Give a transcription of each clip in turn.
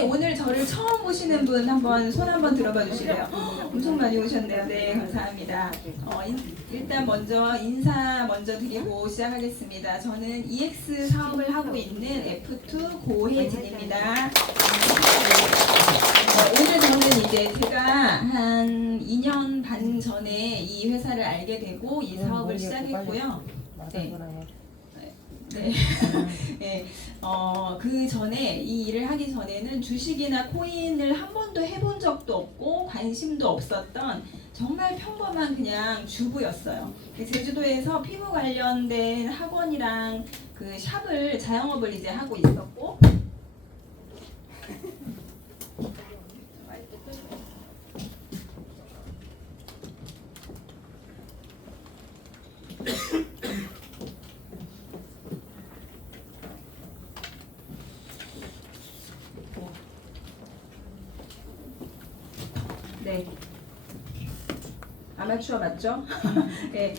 혹시 오늘 저를 처음 보시는 분 한번 손 한번 들어봐 주실래요? 엄청 많이 오셨네요. 네, 감사합니다. 일단 먼저 인사 먼저 드리고 시작하겠습니다. 저는 EX 사업을 하고 있는 F2 고혜진입니다. 오늘 저는 이제 제가 한 2년 반 전에 이 회사를 알게 되고 이 사업을 시작했고요. 네. 네. 네. 그 전에 이 일을 하기 전에는 주식이나 코인을 한 번도 해본 적도 없고 관심도 없었던 정말 평범한 그냥 주부였어요. 제주도에서 피부 관련된 학원이랑 그 샵을 자영업을 이제 하고 있었고 네. 아마추어 맞죠? 네,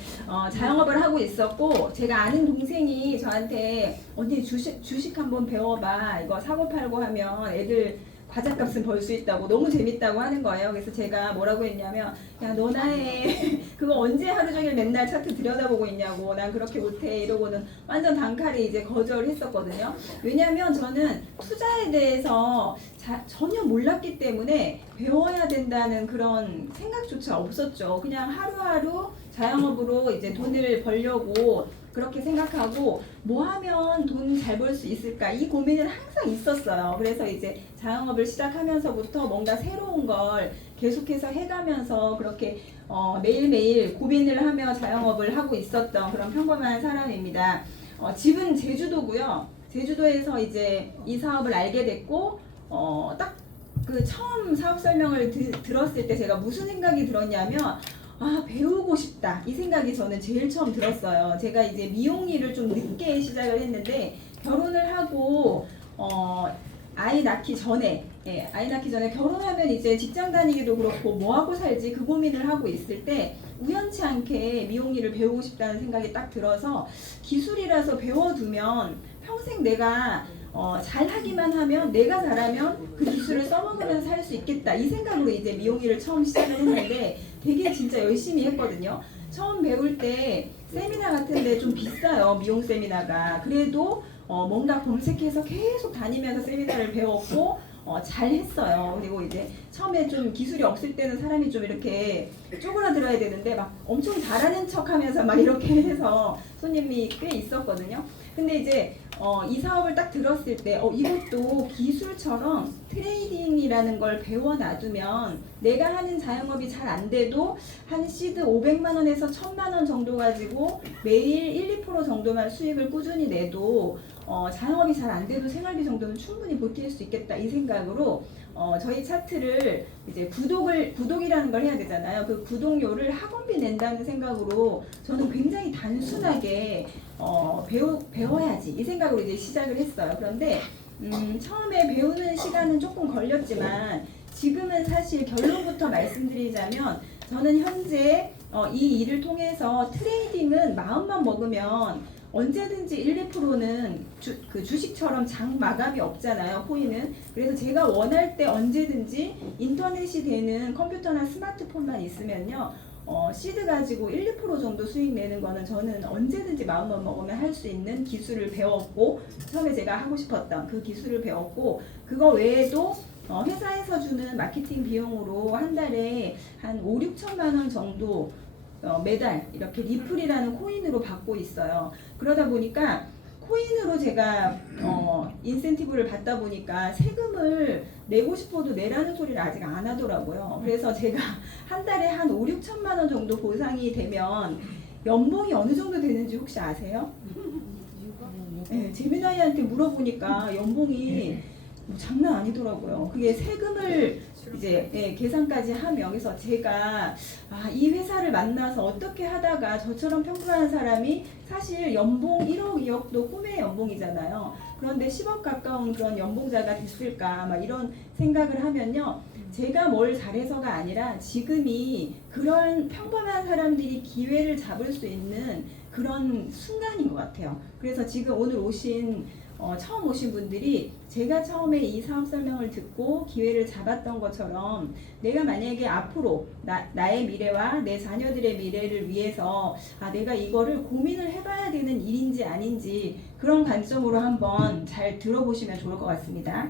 자영업을 하고 있었고 제가 아는 동생이 저한테 언니 주식 한번 배워봐. 이거 사고 팔고 하면 애들 과자값은 벌 수 있다고 너무 재밌다고 하는 거예요. 그래서 제가 뭐라고 했냐면 야 너나 해. 그거 언제 하루 종일 맨날 차트 들여다보고 있냐고. 난 그렇게 못해 이러고는 완전 단칼에 이제 거절을 했었거든요. 왜냐하면 저는 투자에 대해서 전혀 몰랐기 때문에 배워야 된다는 그런 생각조차 없었죠. 그냥 하루하루 자영업으로 이제 돈을 벌려고 그렇게 생각하고 뭐 하면 돈 잘 벌 수 있을까 이 고민은 항상 있었어요. 그래서 이제 자영업을 시작하면서부터 뭔가 새로운 걸 계속해서 해가면서 그렇게 매일매일 고민을 하며 자영업을 하고 있었던 그런 평범한 사람입니다. 집은 제주도고요. 제주도에서 이제 이 사업을 알게 됐고 딱 그 처음 사업 설명을 들었을 때 제가 무슨 생각이 들었냐면 배우고 싶다 이 생각이 저는 제일 처음 들었어요. 제가 이제 미용 일을 좀 늦게 시작을 했는데 결혼을 하고 아이 낳기 전에 결혼하면 이제 직장 다니기도 그렇고 뭐 하고 살지 그 고민을 하고 있을 때 우연치 않게 미용 일을 배우고 싶다는 생각이 딱 들어서 기술이라서 배워두면 평생 내가 잘하기만 하면 내가 잘하면 그 기술을 써먹으면서 살 수 있겠다 이 생각으로 이제 미용 일을 처음 시작을 했는데 되게 진짜 열심히 했거든요. 처음 배울 때 세미나 같은데 좀 비싸요. 미용 세미나가. 그래도 뭔가 검색해서 계속 다니면서 세미나를 배웠고 잘 했어요. 그리고 이제 처음에 좀 기술이 없을 때는 사람이 좀 이렇게 쪼그라들어야 되는데 막 엄청 잘하는 척 하면서 막 이렇게 해서 손님이 꽤 있었거든요. 근데 이제 이 사업을 딱 들었을 때 이것도 기술처럼 트레이딩이라는 걸 배워놔두면 내가 하는 자영업이 잘 안 돼도 한 시드 500만 원에서 1000만 원 정도 가지고 매일 1~2% 정도만 수익을 꾸준히 내도 자영업이 잘 안 돼도 생활비 정도는 충분히 버틸 수 있겠다 이 생각으로 저희 차트를 이제 구독이라는 걸 해야 되잖아요. 그 구독료를 학원비 낸다는 생각으로 저는 굉장히 단순하게 배워야지 이 생각으로 이제 시작을 했어요. 그런데 처음에 배우는 시간은 조금 걸렸지만 지금은 사실 결론부터 말씀드리자면 저는 현재 이 일을 통해서 트레이딩은 마음만 먹으면 언제든지 1~2%는 주식처럼 장 마감이 없잖아요. 코인은. 그래서 제가 원할 때 언제든지 인터넷이 되는 컴퓨터나 스마트폰만 있으면요. 시드 가지고 1~2% 정도 수익 내는 거는 저는 언제든지 마음만 먹으면 할 수 있는 기술을 배웠고 처음에 제가 하고 싶었던 그 기술을 배웠고 그거 외에도 회사에서 주는 마케팅 비용으로 한 달에 한 5~6천만 원 정도 매달 이렇게 리플이라는 코인으로 받고 있어요. 그러다 보니까 코인으로 제가 인센티브를 받다 보니까 세금을 내고 싶어도 내라는 소리를 아직 안 하더라고요. 그래서 제가 한 달에 한 5~6천만 원 정도 보상이 되면 연봉이 어느 정도 되는지 혹시 아세요? 네, 제미나이한테 물어보니까 연봉이 장난 아니더라고요. 그게 세금을 이제 계산까지 하면 그래서 제가 이 회사를 만나서 어떻게 하다가 저처럼 평범한 사람이 사실 연봉 1억 2억도 꿈의 연봉이잖아요. 그런데 10억 가까운 그런 연봉자가 됐을까 막 이런 생각을 하면요. 제가 뭘 잘해서가 아니라 지금이 그런 평범한 사람들이 기회를 잡을 수 있는 그런 순간인 것 같아요. 그래서 지금 오늘 오신 처음 오신 분들이 제가 처음에 이 사업 설명을 듣고 기회를 잡았던 것처럼 내가 만약에 앞으로 나의 미래와 내 자녀들의 미래를 위해서 내가 이거를 고민을 해봐야 되는 일인지 아닌지 그런 관점으로 한번 잘 들어보시면 좋을 것 같습니다.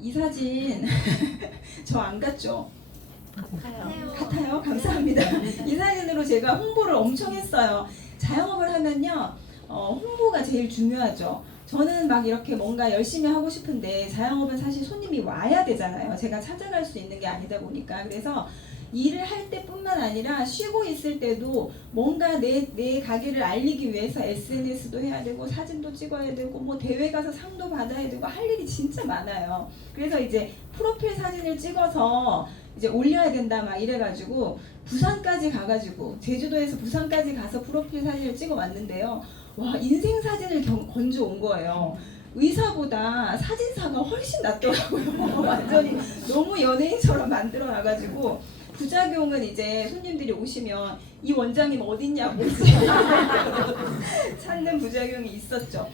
이 사진 저 안 같죠? 같아요. 감사합니다. 이 사진으로 제가 홍보를 엄청 했어요. 자영업을 하면요, 홍보가 제일 중요하죠. 저는 막 이렇게 뭔가 열심히 하고 싶은데 자영업은 사실 손님이 와야 되잖아요. 제가 찾아갈 수 있는 게 아니다 보니까. 그래서 일을 할 때뿐만 아니라 쉬고 있을 때도 뭔가 내 가게를 알리기 위해서 SNS도 해야 되고 사진도 찍어야 되고 뭐 대회 가서 상도 받아야 되고 할 일이 진짜 많아요. 그래서 이제 프로필 사진을 찍어서 이제 올려야 된다 막 이래가지고 부산까지 가가지고 제주도에서 부산까지 가서 프로필 사진을 찍어 왔는데요. 와, 인생 사진을 건져 온 거예요. 의사보다 사진사가 훨씬 낫더라고요. 완전히 너무 연예인처럼 만들어 놔가지고 부작용은 이제 손님들이 오시면 이 원장님 어딨냐고 찾는 부작용이 있었죠.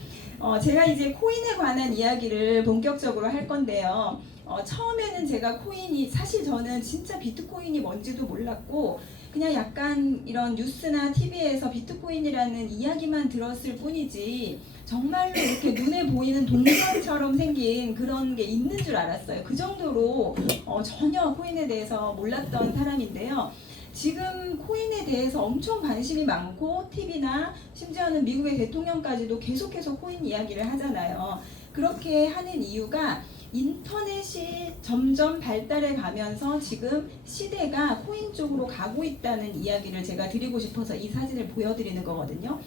제가 이제 코인에 관한 이야기를 본격적으로 할 건데요. 처음에는 제가 코인이 사실 저는 진짜 비트코인이 뭔지도 몰랐고 그냥 약간 이런 뉴스나 TV에서 비트코인이라는 이야기만 들었을 뿐이지 정말로 이렇게 눈에 보이는 동전처럼 생긴 그런 게 있는 줄 알았어요. 그 정도로 전혀 코인에 대해서 몰랐던 사람인데요. 지금 코인에 대해서 엄청 관심이 많고 TV나 심지어는 미국의 대통령까지도 계속해서 코인 이야기를 하잖아요. 그렇게 하는 이유가 인터넷이 점점 발달해 가면서 지금 시대가 코인 쪽으로 가고 있다는 이야기를 제가 드리고 싶어서 이 사진을 보여드리는 거거든요.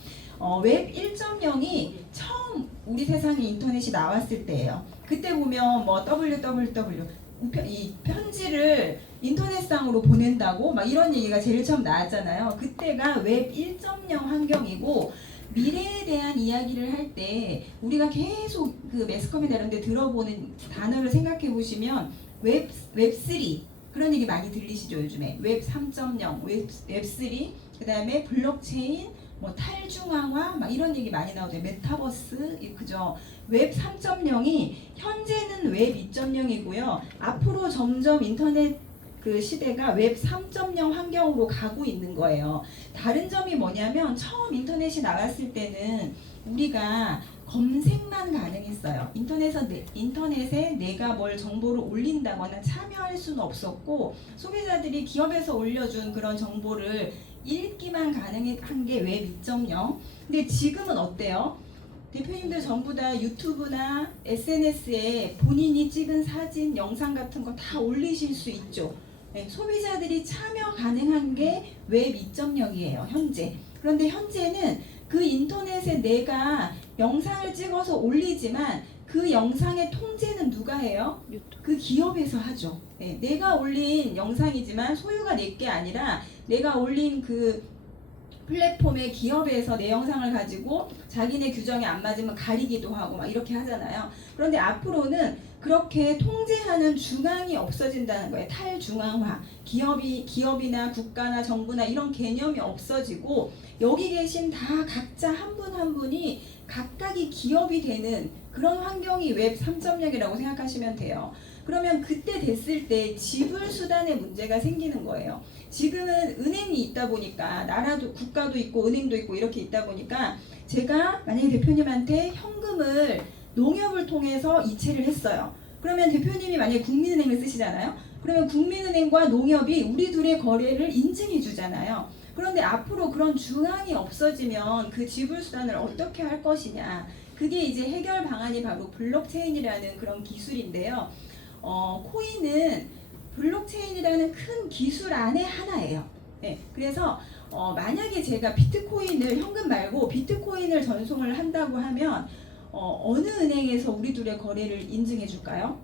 웹 1.0이 처음 우리 세상에 인터넷이 나왔을 때예요. 그때 보면 뭐 www 이 편지를 인터넷상으로 보낸다고 막 이런 얘기가 제일 처음 나왔잖아요. 그때가 웹 1.0 환경이고 미래에 대한 이야기를 할 때 우리가 계속 그 매스컴이나 이런 데 들어보는 단어를 생각해 보시면 웹3 그런 얘기 많이 들리시죠 요즘에. 웹 3.0, 웹3 그 다음에 블록체인 뭐 탈중앙화 막 이런 얘기 많이 나오죠. 메타버스 그죠. 웹 3.0이 현재는 웹 2.0이고요. 앞으로 점점 인터넷 그 시대가 웹 3.0 환경으로 가고 있는 거예요. 다른 점이 뭐냐면 처음 인터넷이 나왔을 때는 우리가 검색만 가능했어요. 인터넷에 내가 뭘 정보를 올린다거나 참여할 수는 없었고 소비자들이 기업에서 올려준 그런 정보를 읽기만 가능한 게 웹 2.0. 근데 지금은 어때요? 대표님들 전부 다 유튜브나 SNS에 본인이 찍은 사진, 영상 같은 거 다 올리실 수 있죠. 네, 소비자들이 참여 가능한 게 웹 2.0이에요. 현재. 그런데 현재는 그 인터넷에 내가 영상을 찍어서 올리지만 그 영상의 통제는 누가 해요? 그 기업에서 하죠. 네, 내가 올린 영상이지만 소유가 내게 아니라 내가 올린 그 플랫폼의 기업에서 내 영상을 가지고 자기네 규정에 안 맞으면 가리기도 하고 막 이렇게 하잖아요. 그런데 앞으로는 그렇게 통제하는 중앙이 없어진다는 거예요. 탈중앙화. 기업이나 국가나 정부나 이런 개념이 없어지고 여기 계신 다 각자 한 분 한 분이 각각이 기업이 되는 그런 환경이 웹 3.0이라고 생각하시면 돼요. 그러면 그때 됐을 때 지불 수단의 문제가 생기는 거예요. 지금은 은행이 있다 보니까 나라도 국가도 있고 은행도 있고 이렇게 있다 보니까 제가 만약에 대표님한테 현금을 농협을 통해서 이체를 했어요. 그러면 대표님이 만약에 국민은행을 쓰시잖아요. 그러면 국민은행과 농협이 우리 둘의 거래를 인증해 주잖아요. 그런데 앞으로 그런 중앙이 없어지면 그 지불 수단을 어떻게 할 것이냐. 그게 이제 해결 방안이 바로 블록체인이라는 그런 기술인데요. 코인은 블록체인이라는 큰 기술 안에 하나예요. 네, 그래서 만약에 제가 비트코인을 현금 말고 비트코인을 전송을 한다고 하면 어느 은행에서 우리 둘의 거래를 인증해 줄까요?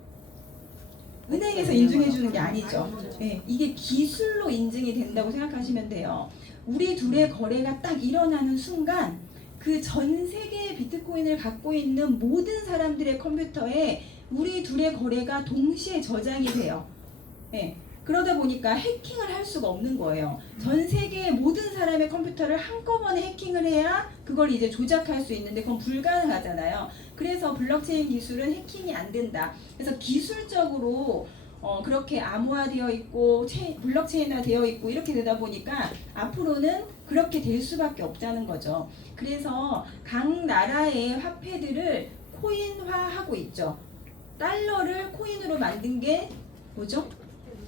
은행에서 인증해 주는 게 아니죠. 네, 이게 기술로 인증이 된다고 생각하시면 돼요. 우리 둘의 거래가 딱 일어나는 순간 그 전 세계의 비트코인을 갖고 있는 모든 사람들의 컴퓨터에 우리 둘의 거래가 동시에 저장이 돼요. 네, 그러다 보니까 해킹을 할 수가 없는 거예요. 전 세계의 모든 사람의 컴퓨터를 한꺼번에 해킹을 해야 그걸 이제 조작할 수 있는데 그건 불가능하잖아요. 그래서 블록체인 기술은 해킹이 안 된다. 그래서 기술적으로 그렇게 암호화되어 있고 블록체인화 되어 있고 이렇게 되다 보니까 앞으로는 그렇게 될 수밖에 없다는 거죠. 그래서 각 나라의 화폐들을 코인화하고 있죠. 달러를 코인으로 만든 게 뭐죠?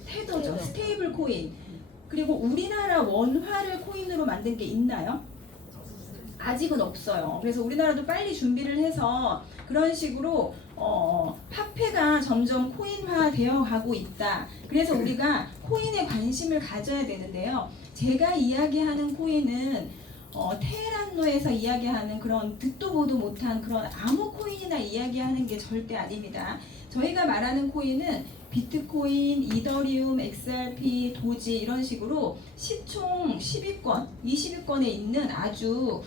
테더죠. 스테이블 코인. 그리고 우리나라 원화를 코인으로 만든 게 있나요? 아직은 없어요. 그래서 우리나라도 빨리 준비를 해서 그런 식으로 화폐가 점점 코인화 되어 가고 있다. 그래서 우리가 코인에 관심을 가져야 되는데요. 제가 이야기하는 코인은 테헤란로에서 이야기하는 그런 듣도 보도 못한 그런 아무 코인이나 이야기하는 게 절대 아닙니다. 저희가 말하는 코인은 비트코인, 이더리움, XRP, 도지 이런 식으로 시총 10위권, 20위권에 있는 아주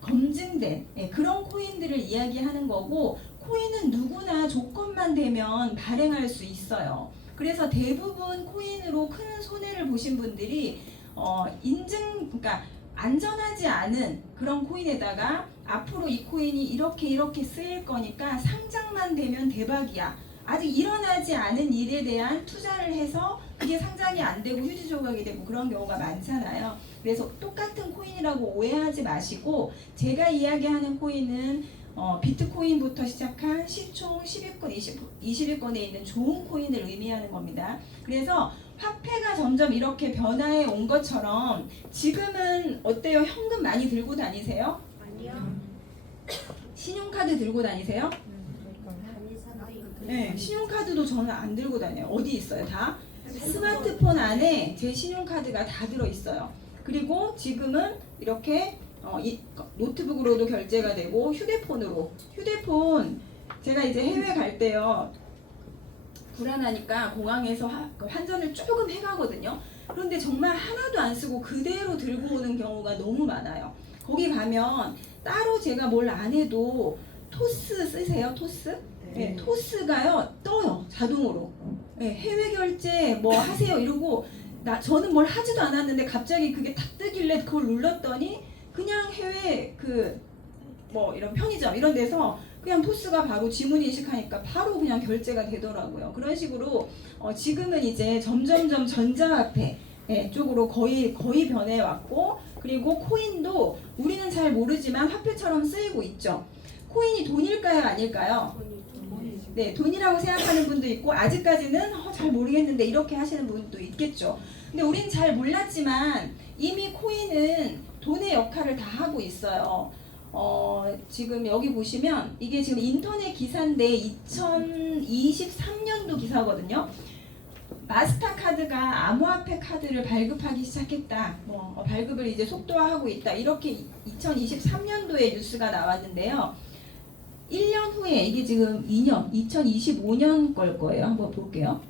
검증된 그런 코인들을 이야기하는 거고, 코인은 누구나 조건만 되면 발행할 수 있어요. 그래서 대부분 코인으로 큰 손해를 보신 분들이 그러니까 안전하지 않은 그런 코인에다가 앞으로 이 코인이 이렇게 쓰일 거니까 상장만 되면 대박이야. 아직 일어나지 않은 일에 대한 투자를 해서 그게 상장이 안 되고 휴지 조각이 되고 그런 경우가 많잖아요. 그래서 똑같은 코인이라고 오해하지 마시고, 제가 이야기하는 코인은 비트코인부터 시작한 시총 10위권, 20위권에 있는 좋은 코인을 의미하는 겁니다. 그래서 화폐가 점점 이렇게 변화해 온 것처럼 지금은 어때요? 현금 많이 들고 다니세요? 아니요. 신용카드 들고 다니세요? 네, 신용카드도 저는 안 들고 다녀요. 어디 있어요? 다? 스마트폰 안에 제 신용카드가 다 들어있어요. 그리고 지금은 이렇게 노트북으로도 결제가 되고 휴대폰 제가 이제 해외 갈 때요, 불안하니까 공항에서 환전을 조금 해가거든요. 그런데 정말 하나도 안 쓰고 그대로 들고 오는 경우가 너무 많아요. 거기 가면 따로 제가 뭘 안 해도 토스 쓰세요? 토스? 네, 토스가요 떠요 자동으로. 네, 해외 결제 뭐 하세요 이러고 저는 뭘 하지도 않았는데 갑자기 그게 탁 뜨길래 그걸 눌렀더니 그냥 해외 뭐 이런 편의점 이런 데서 그냥 토스가 바로 지문 인식하니까 바로 그냥 결제가 되더라고요. 그런 식으로 지금은 이제 점점점 전자화폐 쪽으로 거의 변해 왔고, 그리고 코인도 우리는 잘 모르지만 화폐처럼 쓰이고 있죠. 코인이 돈일까요, 아닐까요? 네, 돈이라고 생각하는 분도 있고, 아직까지는 잘 모르겠는데 이렇게 하시는 분도 있겠죠. 근데 우린 잘 몰랐지만 이미 코인은 돈의 역할을 다 하고 있어요. 지금 여기 보시면 이게 지금 인터넷 기사인데 2023년도 기사거든요. 마스터카드가 암호화폐 카드를 발급하기 시작했다. 발급을 이제 속도화하고 있다. 이렇게 2023년도에 뉴스가 나왔는데요. 1년 후에 이게 지금 2025년 걸 거예요. 한번 볼게요.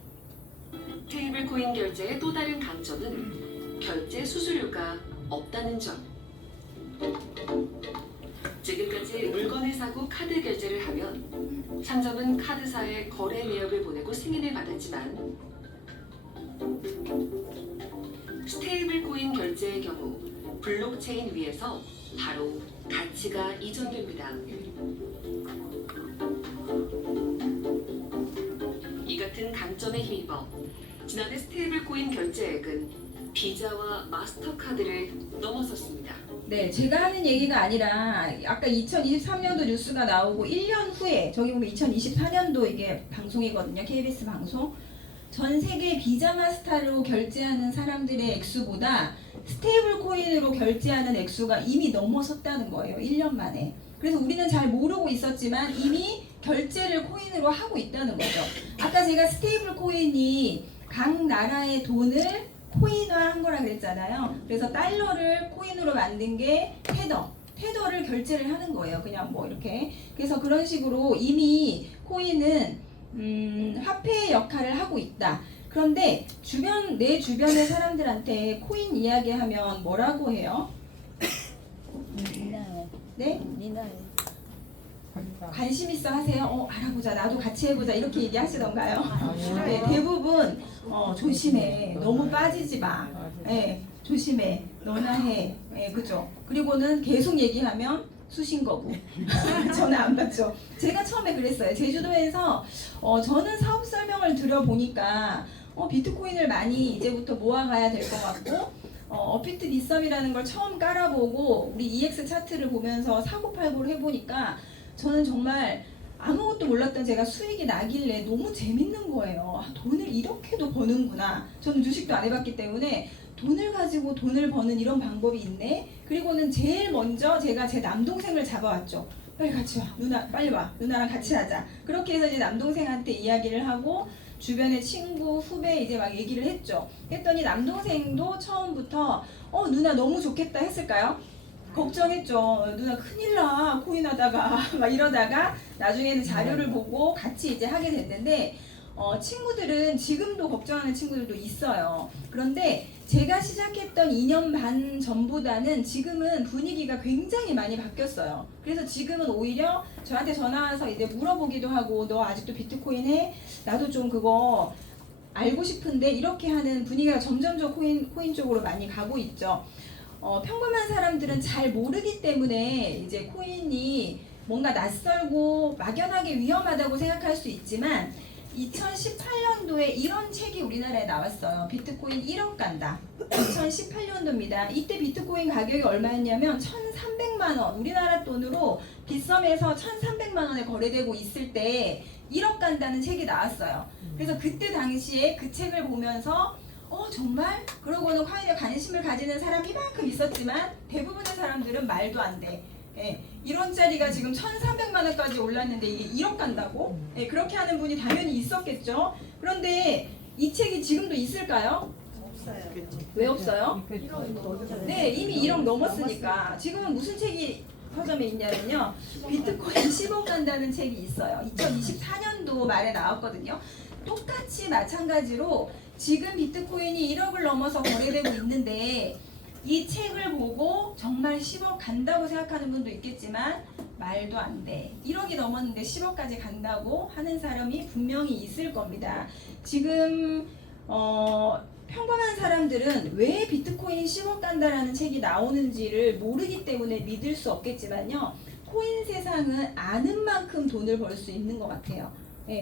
테이블 코인 결제의 또 다른 강점은 결제 수수료가 없다는 점. 지금까지 물건을 사고 카드 결제를 하면 상점은 카드사에 거래 내역을 보내고 승인을 받았지만, 스테이블 코인 결제의 경우 블록체인 위에서 바로 가치가 이전됩니다. 이 같은 강점에 힘입어 지난해 스테이블 코인 결제액은 비자와 마스터카드를 넘어섰습니다. 네, 제가 하는 얘기가 아니라 아까 2023년도 뉴스가 나오고 1년 후에 저기 보면 2024년도 이게 방송이거든요. KBS 방송. 전 세계 비자 마스터로 결제하는 사람들의 액수보다 스테이블 코인으로 결제하는 액수가 이미 넘어섰다는 거예요. 1년 만에. 그래서 우리는 잘 모르고 있었지만 이미 결제를 코인으로 하고 있다는 거죠. 아까 제가 스테이블 코인이 각 나라의 돈을 코인화한 거라 그랬잖아요. 그래서 달러를 코인으로 만든 게 테더를 결제를 하는 거예요. 그냥 뭐 이렇게. 그래서 그런 식으로 이미 코인은 화폐의 역할을 하고 있다. 그런데 내 주변의 사람들한테 코인 이야기하면 뭐라고 해요? 니나요. 네? 니나요. 관심 있어 하세요? 알아보자. 나도 같이 해보자. 이렇게 얘기하시던가요? 네, 대부분 조심해. 너무 빠지지 마. 네, 조심해. 너나 해. 네, 그죠? 그리고는 계속 얘기하면 수신 거고. 전화 안 받죠. 제가 처음에 그랬어요. 제주도에서 저는 사업 설명을 들어보니까 비트코인을 많이 이제부터 모아가야 될 것 같고 업비트 빗썸이라는 걸 처음 깔아보고 우리 EX 차트를 보면서 사고팔고를 해보니까 저는 정말 아무것도 몰랐던 제가 수익이 나길래 너무 재밌는 거예요. 돈을 이렇게도 버는구나. 저는 주식도 안 해봤기 때문에 돈을 가지고 돈을 버는 이런 방법이 있네. 그리고는 제일 먼저 제가 제 남동생을 잡아왔죠. 빨리 같이 와. 누나 빨리 와. 누나랑 같이 하자. 그렇게 해서 이제 남동생한테 이야기를 하고 주변의 친구, 후배 이제 막 얘기를 했죠. 남동생도 처음부터 누나 너무 좋겠다 했을까요? 걱정했죠. 누나 큰일 나 코인 하다가 막 이러다가 나중에는 자료를 보고 같이 이제 하게 됐는데 친구들은 지금도 걱정하는 친구들도 있어요. 그런데 제가 시작했던 2년 반 전보다는 지금은 분위기가 굉장히 많이 바뀌었어요. 그래서 지금은 오히려 저한테 전화 와서 이제 물어보기도 하고 너 아직도 비트코인 해? 나도 좀 그거 알고 싶은데 이렇게 하는 분위기가 점점점 코인 쪽으로 많이 가고 있죠. 평범한 사람들은 잘 모르기 때문에 이제 코인이 뭔가 낯설고 막연하게 위험하다고 생각할 수 있지만 2018년도에 이런 책이 우리나라에 나왔어요. 비트코인 1억 간다. 2018년도입니다. 이때 비트코인 가격이 얼마였냐면 1,300만 원. 우리나라 돈으로 빗썸에서 1,300만 원에 거래되고 있을 때 1억 간다는 책이 나왔어요. 그래서 그때 당시에 그 책을 보면서 정말? 그러고는 코인에 관심을 가지는 사람이 이만큼 있었지만 대부분의 사람들은 말도 안 돼. 1원짜리가 지금 1,300만 원까지 올랐는데 이게 1억 간다고? 그렇게 하는 분이 당연히 있었겠죠. 그런데 이 책이 지금도 있을까요? 없어요. 왜 없어요? 1억 네, 이미 1억 넘었으니까. 지금은 무슨 책이 서점에 있냐면요. 비트코인 10억 간다는 책이 있어요. 2024년도 말에 나왔거든요. 똑같이 마찬가지로 지금 비트코인이 1억을 넘어서 거래되고 있는데 이 책을 보고 정말 10억 간다고 생각하는 분도 있겠지만 말도 안 돼. 1억이 넘었는데 10억까지 간다고 하는 사람이 분명히 있을 겁니다. 지금 평범한 사람들은 왜 비트코인이 10억 간다라는 책이 나오는지를 모르기 때문에 믿을 수 없겠지만요. 코인 세상은 아는 만큼 돈을 벌 수 있는 것 같아요.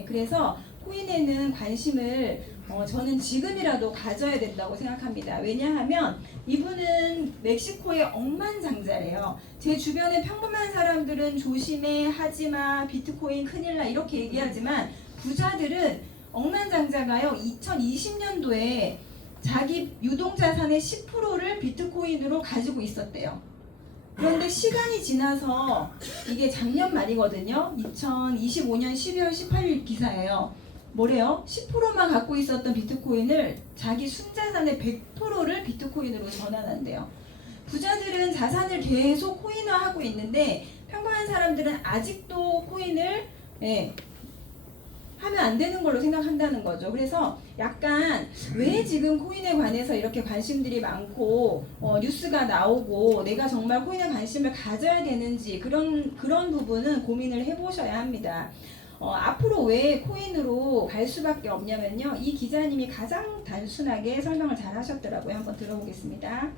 그래서 코인에는 관심을 저는 지금이라도 가져야 된다고 생각합니다. 왜냐하면 이분은 멕시코의 억만장자래요. 제 주변의 평범한 사람들은 조심해, 하지마, 비트코인 큰일 나 이렇게 얘기하지만 부자들은 억만장자가요. 2020년도에 자기 유동자산의 10%를 비트코인으로 가지고 있었대요. 그런데 시간이 지나서 이게 작년 말이거든요. 2025년 12월 18일 기사예요. 뭐래요? 10%만 갖고 있었던 비트코인을 자기 순자산의 100%를 비트코인으로 전환한대요. 부자들은 자산을 계속 코인화하고 있는데 평범한 사람들은 아직도 코인을 하면 안 되는 걸로 생각한다는 거죠. 그래서 약간 왜 지금 코인에 관해서 이렇게 관심들이 많고 뉴스가 나오고 내가 정말 코인에 관심을 가져야 되는지 그런 부분은 고민을 해보셔야 합니다. 앞으로 왜 코인으로 갈 수밖에 없냐면요. 이 기자님이 가장 단순하게 설명을 잘 하셨더라고요. 한번 들어보겠습니다.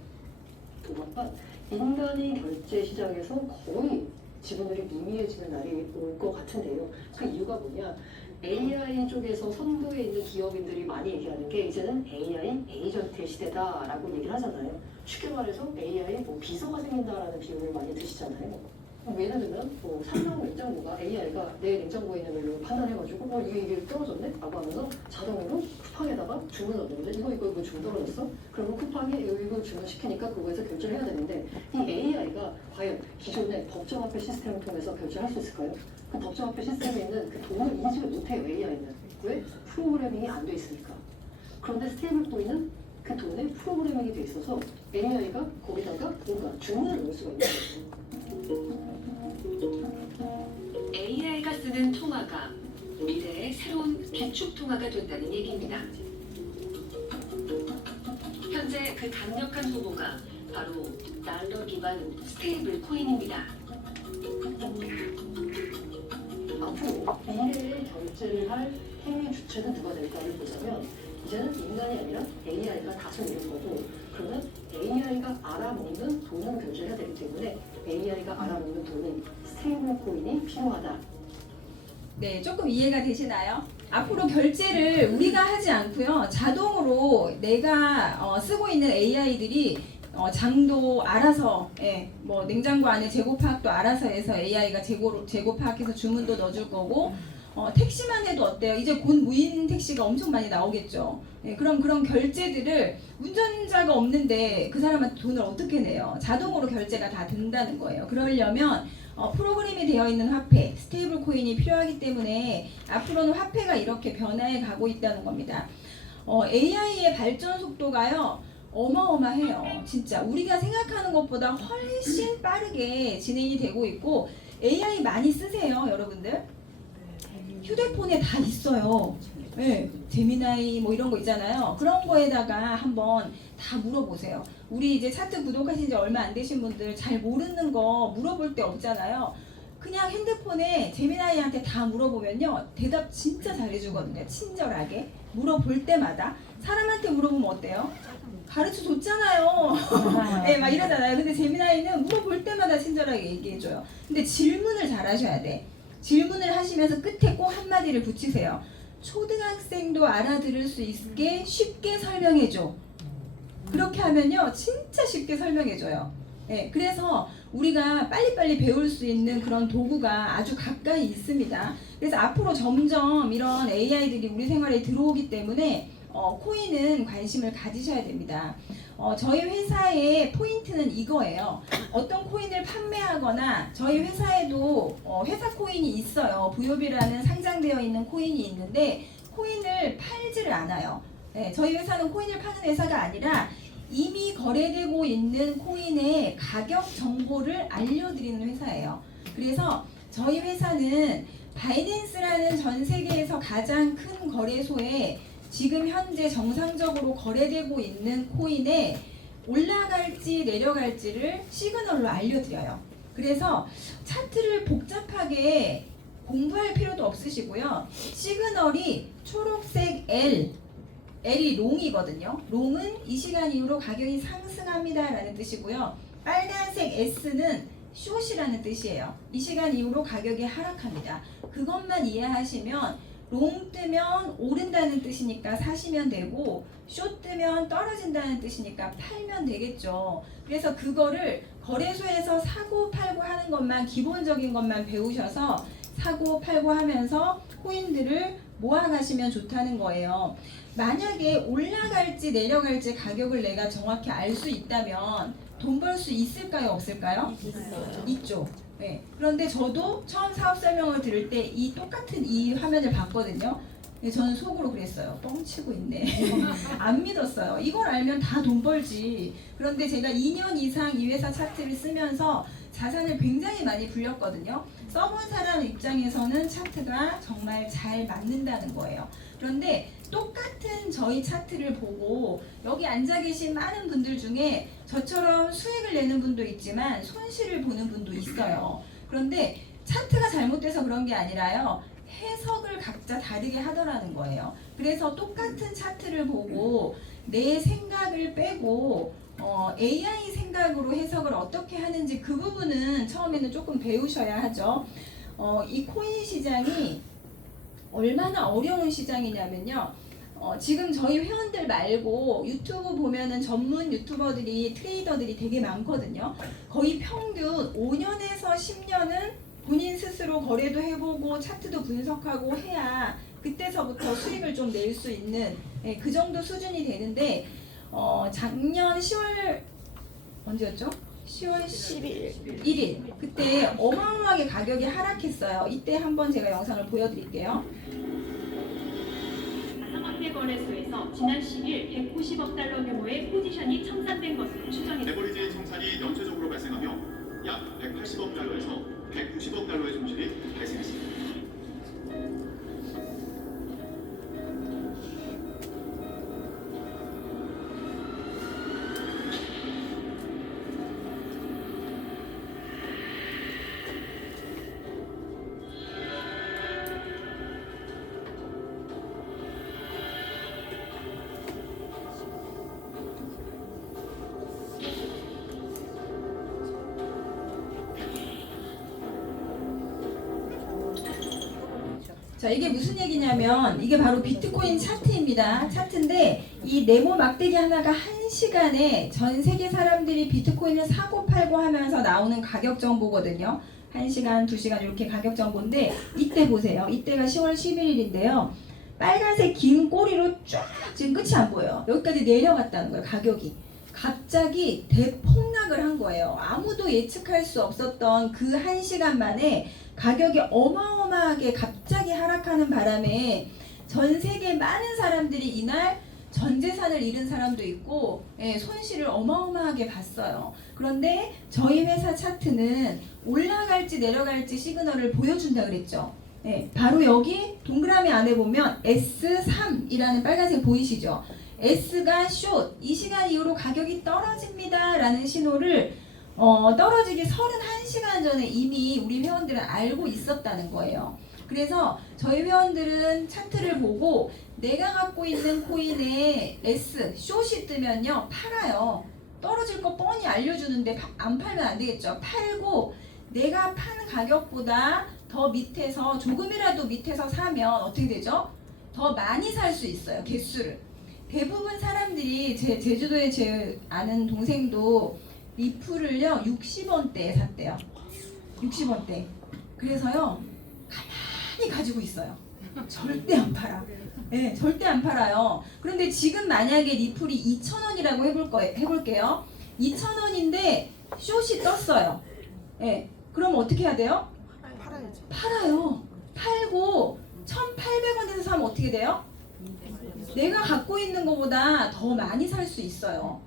그것과 인간이 결제 시장에서 거의 지분율이 무미해지는 날이 올 것 같은데요. 그 이유가 뭐냐? AI 쪽에서 선두에 있는 기업인들이 많이 얘기하는 게 이제는 AI 에이전트의 시대다라고 얘기를 하잖아요. 쉽게 말해서 AI 비서가 생긴다라는 비유를 많이 드시잖아요. 예를 들면 삼성 냉장고가 AI가 내 냉장고에 있는 걸 판단해가지고 이게 떨어졌네? 라고 하면서 자동으로 쿠팡에다가 주문을 넣는데 이거 주문 떨어졌어? 그러면 쿠팡이 이거 주문시키니까 그거에서 결제를 해야 되는데 이 AI가 과연 기존의 법정화폐 시스템을 통해서 결제를 할 수 있을까요? 그 법정화폐 시스템에 있는 그 돈을 인식을 못해요. AI는. 왜? 프로그래밍이 안 돼 있으니까. 그런데 스테이블코인은 그 돈에 프로그래밍이 돼 있어서 AI가 거기다가 뭔가 주문을 넣을 수가 있는 거죠. AI가 쓰는 통화가 미래의 새로운 기축 통화가 된다는 얘기입니다. 현재 그 강력한 후보가 바로 달러 기반 스테이블 코인입니다. 앞으로 미래의 결제를 할 행위 주체는 누가 될까를 보자면 이제는 인간이 아니라 AI가 다스리는 거고, 그러면 AI가 알아먹는 돈은 결제해야 되기 때문에 AI가 알아먹는 돈은 스테이블 코인이 필요하다. 네, 조금 이해가 되시나요? 앞으로 결제를 우리가 하지 않고요. 자동으로 내가 쓰고 있는 AI들이 장도 알아서, 뭐 냉장고 안에 재고 파악도 알아서 해서 AI가 재고 파악해서 주문도 넣어줄 거고, 택시만 해도 어때요? 이제 곧 무인 택시가 엄청 많이 나오겠죠. 그럼 그런 결제들을 운전자가 없는데 그 사람한테 돈을 어떻게 내요? 자동으로 결제가 다 된다는 거예요. 그러려면 프로그램이 되어 있는 화폐, 스테이블 코인이 필요하기 때문에 앞으로는 화폐가 이렇게 변화해 가고 있다는 겁니다. AI의 발전 속도가요, 어마어마해요. 진짜 우리가 생각하는 것보다 훨씬 빠르게 진행이 되고 있고, AI 많이 쓰세요, 여러분들? 휴대폰에 다 있어요. 네, 제미나이 뭐 이런 거 있잖아요. 그런 거에다가 한번 다 물어보세요. 우리 이제 차트 구독하신 지 얼마 안 되신 분들 잘 모르는 거 물어볼 데 없잖아요. 그냥 핸드폰에 제미나이한테 다 물어보면요, 대답 진짜 잘해주거든요. 친절하게 물어볼 때마다. 사람한테 물어보면 어때요? 가르쳐 줬잖아요. 네, 막 이러잖아요. 근데 제미나이는 물어볼 때마다 친절하게 얘기해줘요. 근데 질문을 잘 하셔야 돼. 질문을 하시면서 끝에 꼭 한마디를 붙이세요. 초등학생도 알아들을 수 있게 쉽게 설명해줘. 그렇게 하면요, 진짜 쉽게 설명해줘요. 네, 그래서 우리가 빨리빨리 배울 수 있는 그런 도구가 아주 가까이 있습니다. 그래서 앞으로 점점 이런 AI들이 우리 생활에 들어오기 때문에 코인은 관심을 가지셔야 됩니다. 저희 회사의 포인트는 이거예요. 어떤 코인을 판매하거나, 저희 회사에도 회사 코인이 있어요. 부요비라는 상장되어 있는 코인이 있는데 코인을 팔지를 않아요. 네, 저희 회사는 코인을 파는 회사가 아니라 이미 거래되고 있는 코인의 가격 정보를 알려드리는 회사예요. 그래서 저희 회사는 바이낸스라는 전 세계에서 가장 큰 거래소에 지금 현재 정상적으로 거래되고 있는 코인에 올라갈지 내려갈지를 시그널로 알려드려요. 그래서 차트를 복잡하게 공부할 필요도 없으시고요. 시그널이 초록색 L이 롱이거든요. 롱은 이 시간 이후로 가격이 상승합니다 라는 뜻이고요. 빨간색 S는 숏이라는 뜻이에요. 이 시간 이후로 가격이 하락합니다. 그것만 이해하시면 롱 뜨면 오른다는 뜻이니까 사시면 되고, 숏 뜨면 떨어진다는 뜻이니까 팔면 되겠죠. 그래서 그거를 거래소에서 사고 팔고 하는 것만, 기본적인 것만 배우셔서 사고 팔고 하면서 코인들을 모아가시면 좋다는 거예요. 만약에 올라갈지 내려갈지 가격을 내가 정확히 알 수 있다면 돈 벌 수 있을까요, 없을까요? 있죠. 네. 그런데 저도 처음 사업 설명을 들을 때 이 똑같은 이 화면을 봤거든요. 근데 저는 속으로 그랬어요. 뻥치고 있네. 안 믿었어요. 이걸 알면 다 돈 벌지. 그런데 제가 2년 이상 이 회사 차트를 쓰면서 자산을 굉장히 많이 불렸거든요. 써본 사람 입장에서는 차트가 정말 잘 맞는다는 거예요. 그런데 똑같은 저희 차트를 보고 여기 앉아 계신 많은 분들 중에 저처럼 수익을 내는 분도 있지만 손실을 보는 분도 있어요. 그런데 차트가 잘못돼서 그런 게 아니라요, 해석을 각자 다르게 하더라는 거예요. 그래서 똑같은 차트를 보고 내 생각을 빼고 AI 생각으로 해석을 어떻게 하는지 그 부분은 처음에는 조금 배우셔야 하죠. 이 코인 시장이 얼마나 어려운 시장이냐면요. 지금 저희 회원들 말고 유튜브 보면은 전문 유튜버들이, 트레이더들이 되게 많거든요. 거의 평균 5년에서 10년은 본인 스스로 거래도 해보고 차트도 분석하고 해야 그때서부터 수익을 좀 낼 수 있는, 그 정도 수준이 되는데, 작년 10월 언제였죠? 10월 11일 그때 어마어마하게 가격이 하락했어요. 이때 한번 제가 영상을 보여드릴게요. 가상화폐 거래소에서 지난 10일 190억 달러 규모의 포지션이 청산된 것으로 추정이 레버리지 청산이 연쇄적으로 발생하며 약 180억 달러에서 190억 달러의 손실이 발생했습니다. 자, 이게 무슨 얘기냐면 이게 바로 비트코인 차트입니다. 차트인데 이 네모 막대기 하나가 1시간에 전 세계 사람들이 비트코인을 사고 팔고 하면서 나오는 가격 정보거든요. 1시간, 2시간 이렇게 가격 정보인데 이때 보세요. 이때가 10월 11일인데요. 빨간색 긴 꼬리로 쫙 지금 끝이 안 보여요. 여기까지 내려갔다는 거예요. 가격이. 갑자기 대폭락을 한 거예요. 아무도 예측할 수 없었던 그 1시간 만에 가격이 어마어마하게 갑자기 하락하는 바람에 전 세계 많은 사람들이 이날 전 재산을 잃은 사람도 있고 손실을 어마어마하게 봤어요. 그런데 저희 회사 차트는 올라갈지 내려갈지 시그널을 보여준다 그랬죠. 바로 여기 동그라미 안에 보면 S3이라는 빨간색 보이시죠? S가 숏, 이 시간 이후로 가격이 떨어집니다 라는 신호를 떨어지기 31시간 전에 이미 우리 회원들은 알고 있었다는 거예요. 그래서 저희 회원들은 차트를 보고 내가 갖고 있는 코인에 S, 숏이 뜨면요 팔아요. 떨어질 거 뻔히 알려주는데 안 팔면 안 되겠죠. 팔고 내가 파는 가격보다 더 밑에서 조금이라도 밑에서 사면 어떻게 되죠? 더 많이 살 수 있어요. 개수를. 대부분 사람들이 제주도에 제 아는 동생도 리플을요 60원대에 샀대요. 60원대. 그래서요 가만히 가지고 있어요. 절대 안 팔아. 네, 절대 안 팔아요. 그런데 지금 만약에 리플이 2,000원이라고 해볼게요. 2,000원인데 숏이 떴어요. 네, 그럼 어떻게 해야 돼요? 팔아야죠. 팔아요. 팔고 1,800원에서 사면 어떻게 돼요? 내가 갖고 있는 것보다 더 많이 살 수 있어요.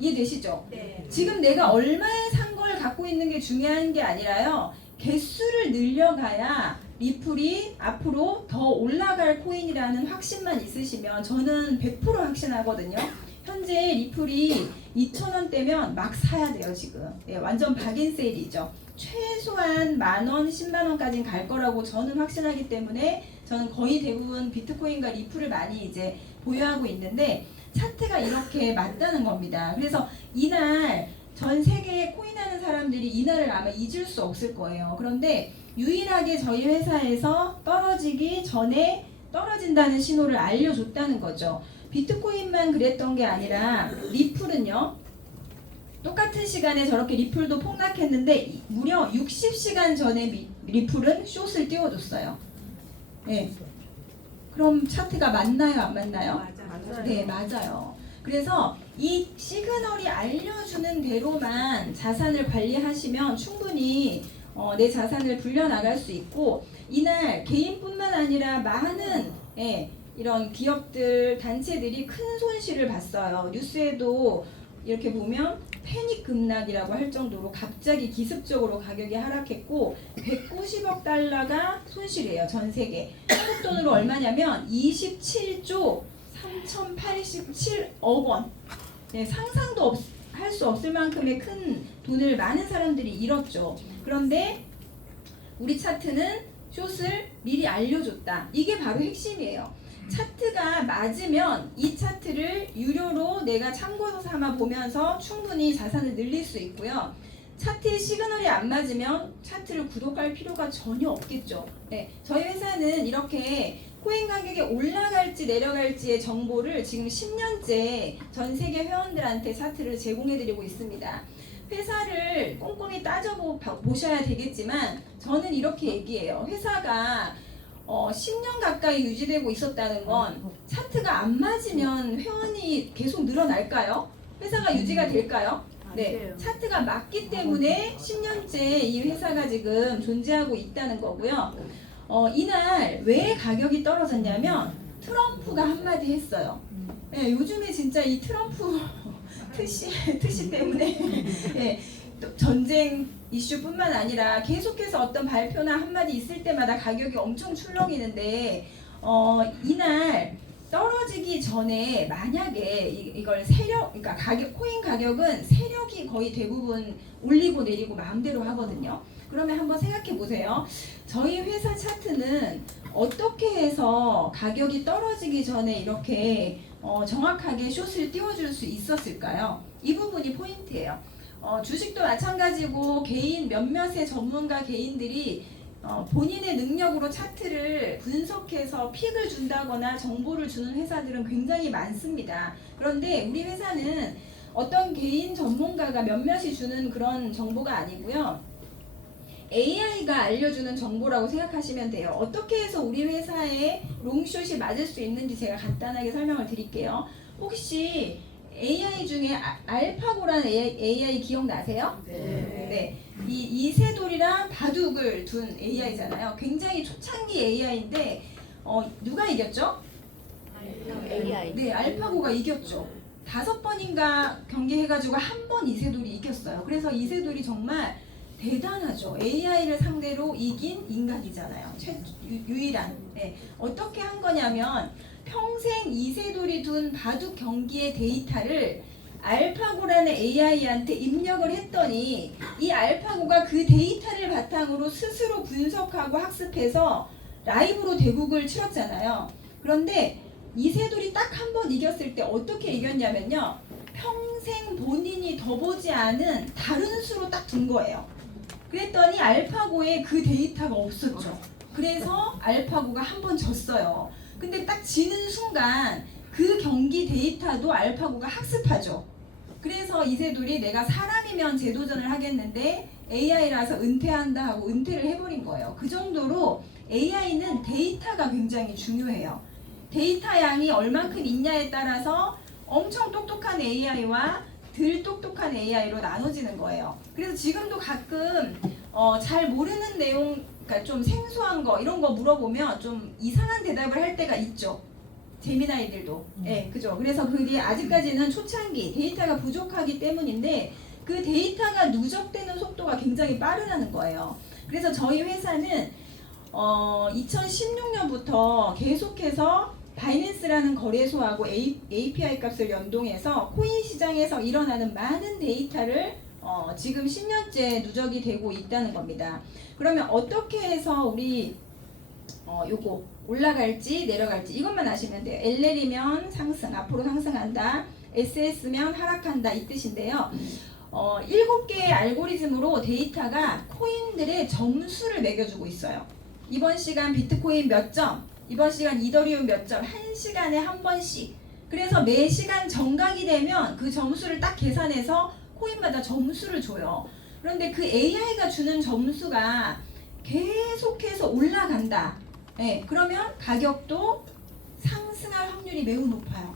이해되시죠? 네. 지금 내가 얼마에 산 걸 갖고 있는 게 중요한 게 아니라요. 개수를 늘려가야 리플이 앞으로 더 올라갈 코인이라는 확신만 있으시면 저는 100% 확신하거든요. 현재 리플이 2,000원대면 막 사야 돼요 지금. 완전 박인세일이죠. 최소한 만원, 10만원까지는 갈 거라고 저는 확신하기 때문에 저는 거의 대부분 비트코인과 리플을 많이 이제 보유하고 있는데 차트가 이렇게 맞다는 겁니다. 그래서 이날 전 세계에 코인하는 사람들이 이날을 아마 잊을 수 없을 거예요. 그런데 유일하게 저희 회사에서 떨어지기 전에 떨어진다는 신호를 알려줬다는 거죠. 비트코인만 그랬던 게 아니라 리플은요. 똑같은 시간에 저렇게 리플도 폭락했는데 무려 60시간 전에 리플은 숏을 띄워줬어요. 네. 그럼 차트가 맞나요? 안 맞나요? 맞아요. 네, 맞아요. 그래서 이 시그널이 알려주는 대로만 자산을 관리하시면 충분히 내 자산을 불려나갈 수 있고 이날 개인뿐만 아니라 많은 이런 기업들, 단체들이 큰 손실을 봤어요. 뉴스에도 이렇게 보면 패닉 급락이라고 할 정도로 갑자기 기습적으로 가격이 하락했고 190억 달러가 손실이에요. 전 세계. 한국 돈으로 얼마냐면 27조 3,087억 원. 상상도 할 수 없을 만큼의 큰 돈을 많은 사람들이 잃었죠. 그런데 우리 차트는 숏을 미리 알려줬다. 이게 바로 핵심이에요. 차트가 맞으면 이 차트를 유료로 내가 참고서 삼아 보면서 충분히 자산을 늘릴 수 있고요. 차트의 시그널이 안 맞으면 차트를 구독할 필요가 전혀 없겠죠. 저희 회사는 이렇게 코인 가격이 올라갈지 내려갈지의 정보를 지금 10년째 전 세계 회원들한테 차트를 제공해드리고 있습니다. 회사를 꼼꼼히 따져보셔야 되겠지만 저는 이렇게 얘기해요. 회사가 10년 가까이 유지되고 있었다는 건 차트가 안 맞으면 회원이 계속 늘어날까요? 회사가 유지가 될까요? 네, 차트가 맞기 때문에 10년째 이 회사가 지금 존재하고 있다는 거고요. 이날 왜 가격이 떨어졌냐면 트럼프가 한마디 했어요. 네, 요즘에 진짜 이 트럼프 트시 때문에 전쟁 이슈뿐만 아니라 계속해서 어떤 발표나 한마디 있을 때마다 가격이 엄청 출렁이는데 이날 떨어지기 전에 만약에 이걸 그러니까 코인 가격은 세력이 거의 대부분 올리고 내리고 마음대로 하거든요. 그러면 한번 생각해 보세요. 저희 회사 차트는 어떻게 해서 가격이 떨어지기 전에 이렇게 정확하게 숏을 띄워줄 수 있었을까요? 이 부분이 포인트예요. 주식도 마찬가지고 개인 몇몇의 전문가 개인들이 본인의 능력으로 차트를 분석해서 픽을 준다거나 정보를 주는 회사들은 굉장히 많습니다. 그런데 우리 회사는 어떤 개인 전문가가 몇몇이 주는 그런 정보가 아니고요. AI가 알려주는 정보라고 생각하시면 돼요. 어떻게 해서 우리 회사에 롱숏이 맞을 수 있는지 제가 간단하게 설명을 드릴게요. 혹시 AI 중에 알파고라는 AI 기억나세요? 네. 이 이세돌이랑 바둑을 둔 AI잖아요. 굉장히 초창기 AI인데 누가 이겼죠? AI. 네, 알파고가 이겼죠. 5번인가 경기해가지고 한 번 이세돌이 이겼어요. 그래서 이세돌이 정말 대단하죠. AI를 상대로 이긴 인간이잖아요. 유일한. 네. 어떻게 한 거냐면 평생 이세돌이 둔 바둑 경기의 데이터를 알파고라는 AI한테 입력을 했더니 이 알파고가 그 데이터를 바탕으로 스스로 분석하고 학습해서 라이브로 대국을 치렀잖아요. 그런데 이세돌이 딱 한 번 이겼을 때 어떻게 이겼냐면요. 평생 본인이 더 보지 않은 다른 수로 딱 둔 거예요. 그랬더니 알파고에 그 데이터가 없었죠. 그래서 알파고가 한 번 졌어요. 근데 딱 지는 순간 그 경기 데이터도 알파고가 학습하죠. 그래서 이세돌이 내가 사람이면 재도전을 하겠는데 AI라서 은퇴한다 하고 은퇴를 해버린 거예요. 그 정도로 AI는 데이터가 굉장히 중요해요. 데이터 양이 얼만큼 있냐에 따라서 엄청 똑똑한 AI와 덜 똑똑한 AI로 나눠지는 거예요. 그래서 지금도 가끔 잘 모르는 내용, 그러니까 좀 생소한 거 이런 거 물어보면 좀 이상한 대답을 할 때가 있죠. 재미나이들도. 네, 그죠. 그래서 그게 아직까지는 초창기 데이터가 부족하기 때문인데 그 데이터가 누적되는 속도가 굉장히 빠르다는 거예요. 그래서 저희 회사는 2016년부터 계속해서 바이낸스라는 거래소하고 API 값을 연동해서 코인 시장에서 일어나는 많은 데이터를 지금 10년째 누적이 되고 있다는 겁니다. 그러면 어떻게 해서 우리 요거 올라갈지 내려갈지 이것만 아시면 돼요. LL이면 상승, 앞으로 상승한다. SS면 하락한다 이 뜻인데요. 7개의 알고리즘으로 데이터가 코인들의 점수를 매겨주고 있어요. 이번 시간 비트코인 몇 점, 이번 시간 이더리움 몇 점, 1시간에 한 번씩. 그래서 매 시간 정각이 되면 그 점수를 딱 계산해서 코인마다 점수를 줘요. 그런데 그 AI가 주는 점수가 계속해서 올라간다. 네, 그러면 가격도 상승할 확률이 매우 높아요.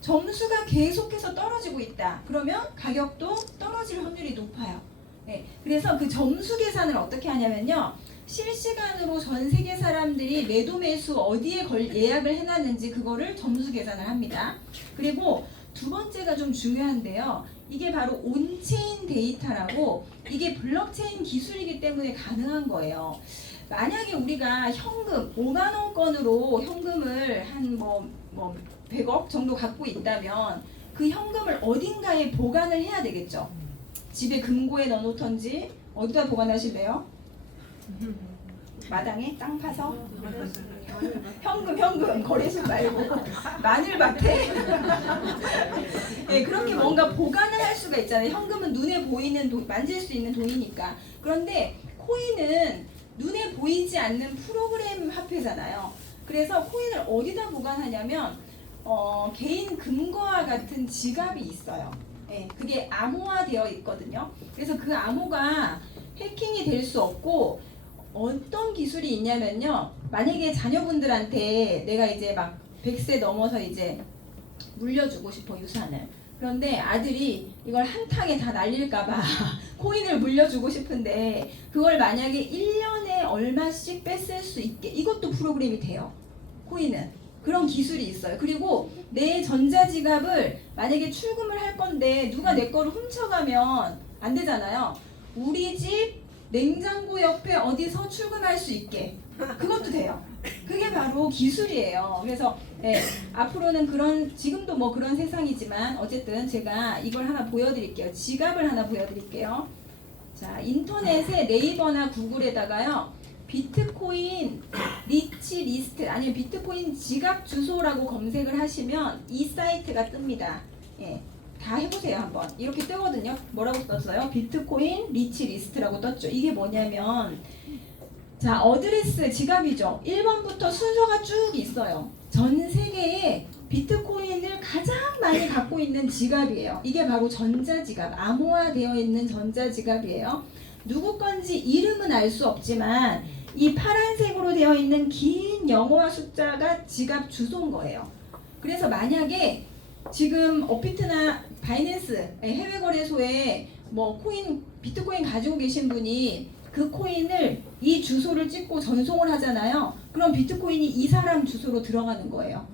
점수가 계속해서 떨어지고 있다. 그러면 가격도 떨어질 확률이 높아요. 네, 그래서 그 점수 계산을 어떻게 하냐면요. 실시간으로 전 세계 사람들이 매도 매수 어디에 예약을 해놨는지 그거를 점수 계산을 합니다. 그리고 두 번째가 좀 중요한데요. 이게 바로 온체인 데이터라고 이게 블록체인 기술이기 때문에 가능한 거예요. 만약에 우리가 현금 5만 원권으로 현금을 한 100억 정도 갖고 있다면 그 현금을 어딘가에 보관을 해야 되겠죠. 집에 금고에 넣어놓던지 어디다 보관하실래요? 마당에 땅 파서? 현금 거래소 말고 마늘밭에? 네, 그렇게 뭔가 보관을 할 수가 있잖아요. 현금은 눈에 보이는 만질 수 있는 돈이니까. 그런데 코인은 눈에 보이지 않는 프로그램 화폐잖아요. 그래서 코인을 어디다 보관하냐면 개인 금고와 같은 지갑이 있어요. 네, 그게 암호화되어 있거든요. 그래서 그 암호가 해킹이 될 수 없고 어떤 기술이 있냐면요. 만약에 자녀분들한테 내가 이제 막 100세 넘어서 이제 물려주고 싶어 유산을. 그런데 아들이 이걸 한탕에 다 날릴까봐 코인을 물려주고 싶은데 그걸 만약에 1년에 얼마씩 뺏을 수 있게 이것도 프로그램이 돼요. 코인은. 그런 기술이 있어요. 그리고 내 전자지갑을 만약에 출금을 할 건데 누가 내 거를 훔쳐가면 안 되잖아요. 우리 집 냉장고 옆에 어디서 출금할 수 있게 그것도 돼요. 그게 바로 기술이에요. 그래서 앞으로는 지금도 뭐 그런 세상이지만 어쨌든 제가 이걸 하나 보여드릴게요. 지갑을 하나 보여드릴게요. 자, 인터넷에 네이버나 구글에다가요. 비트코인 리치 리스트 아니면 비트코인 지갑 주소라고 검색을 하시면 이 사이트가 뜹니다. 다 해보세요 한번. 이렇게 뜨거든요. 뭐라고 떴어요? 비트코인 리치 리스트라고 떴죠. 이게 뭐냐면 자, 어드레스 지갑이죠. 1번부터 순서가 쭉 있어요. 전 세계에 비트코인을 가장 많이 갖고 있는 지갑이에요. 이게 바로 전자지갑, 암호화되어 있는 전자지갑이에요. 누구 건지 이름은 알 수 없지만 이 파란색으로 되어 있는 긴 영어와 숫자가 지갑 주소인 거예요. 그래서 만약에 지금 업비트나 바이낸스 해외 거래소에 뭐 비트코인 가지고 계신 분이 그 코인을 이 주소를 찍고 전송을 하잖아요. 그럼 비트코인이 이 사람 주소로 들어가는 거예요.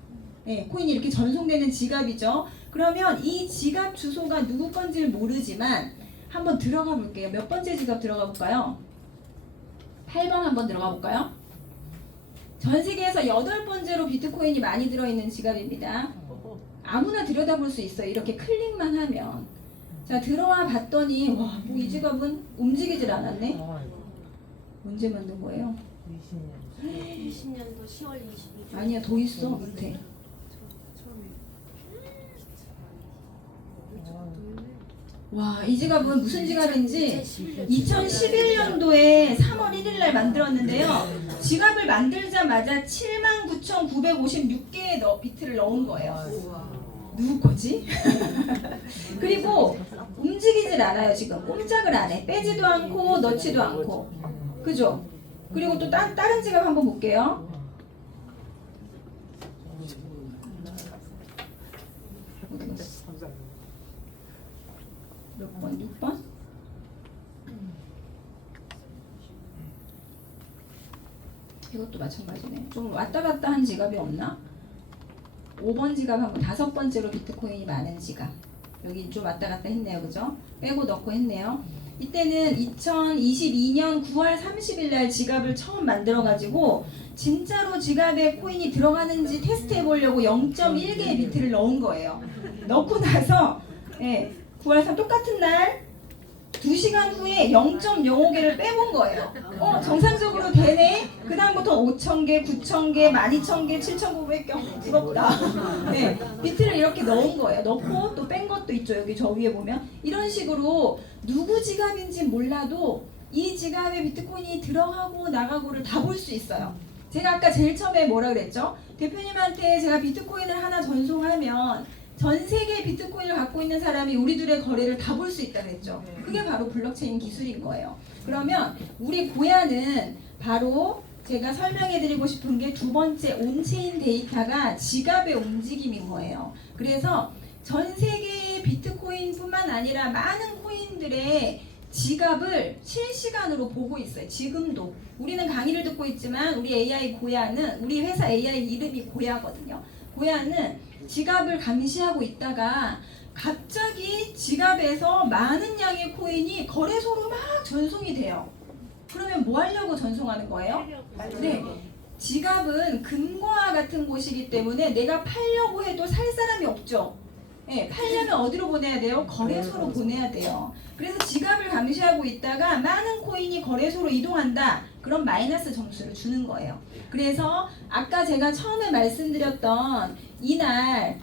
코인이 이렇게 전송되는 지갑이죠. 그러면 이 지갑 주소가 누구 건지를 모르지만 한번 들어가 볼게요. 몇 번째 지갑 들어가 볼까요? 8번 한번 들어가 볼까요? 전 세계에서 8번째로 비트코인이 많이 들어있는 지갑입니다. 아무나 들여다볼 수 있어요. 이렇게 클릭만 하면. 자, 들어와 봤더니 와, 뭐 이 지갑은 움직이질 않았네. 언제 만든 거예요? 20년도 10월 22일. 아니야, 더 있어 밑에. 와, 이 지갑은 무슨 지갑인지 2011년도에 3월 1일 날 만들었는데요. 지갑을 만들자마자 79,956개의 비트를 넣은 거예요. 누구 거지? 그리고 움직이질 않아요. 지금 꼼짝을 안 해. 빼지도 않고 넣지도 않고. 그죠? 그리고 또 다른 지갑 한번 볼게요. 몇 번? 6번? 이것도 마찬가지네. 좀 왔다 갔다 한 지갑이 없나? 5번 지갑 하고 5번째로 비트코인이 많은 지갑. 여기 좀 왔다 갔다 했네요. 그죠? 빼고 넣고 했네요. 이때는 2022년 9월 30일 날 지갑을 처음 만들어가지고 진짜로 지갑에 코인이 들어가는지 테스트 해보려고 0.1개의 비트를 넣은 거예요. 넣고 나서 9월 3 똑같은 날 2시간 후에 0.05개를 빼본 거예요. 정상적으로 되네? 그 다음부터 5,000개, 9,000개, 12,000개, 7,900개. 부럽다. 비트를 이렇게 넣은 거예요. 넣고 또 뺀 것도 있죠. 여기 저 위에 보면. 이런 식으로 누구 지갑인지 몰라도 이 지갑에 비트코인이 들어가고 나가고를 다 볼 수 있어요. 제가 아까 제일 처음에 뭐라 그랬죠? 대표님한테 제가 비트코인을 하나 전송하면 전 세계 비트코인을 갖고 있는 사람이 우리 둘의 거래를 다 볼 수 있다 그랬죠. 그게 바로 블록체인 기술인 거예요. 그러면 우리 고야는 바로 제가 설명해 드리고 싶은 게 두 번째 온체인 데이터가 지갑의 움직임인 거예요. 그래서 전 세계의 비트코인뿐만 아니라 많은 코인들의 지갑을 실시간으로 보고 있어요. 지금도. 우리는 강의를 듣고 있지만 우리 AI 고야는 우리 회사 AI 이름이 고야거든요. 고야는 지갑을 감시하고 있다가 갑자기 지갑에서 많은 양의 코인이 거래소로 막 전송이 돼요. 그러면 뭐 하려고 전송하는 거예요? 네, 지갑은 금고와 같은 곳이기 때문에 내가 팔려고 해도 살 사람이 없죠. 팔려면 어디로 보내야 돼요? 거래소로 보내야 돼요. 그래서 지갑을 감시하고 있다가 많은 코인이 거래소로 이동한다. 그럼 마이너스 점수를 주는 거예요. 그래서 아까 제가 처음에 말씀드렸던 이날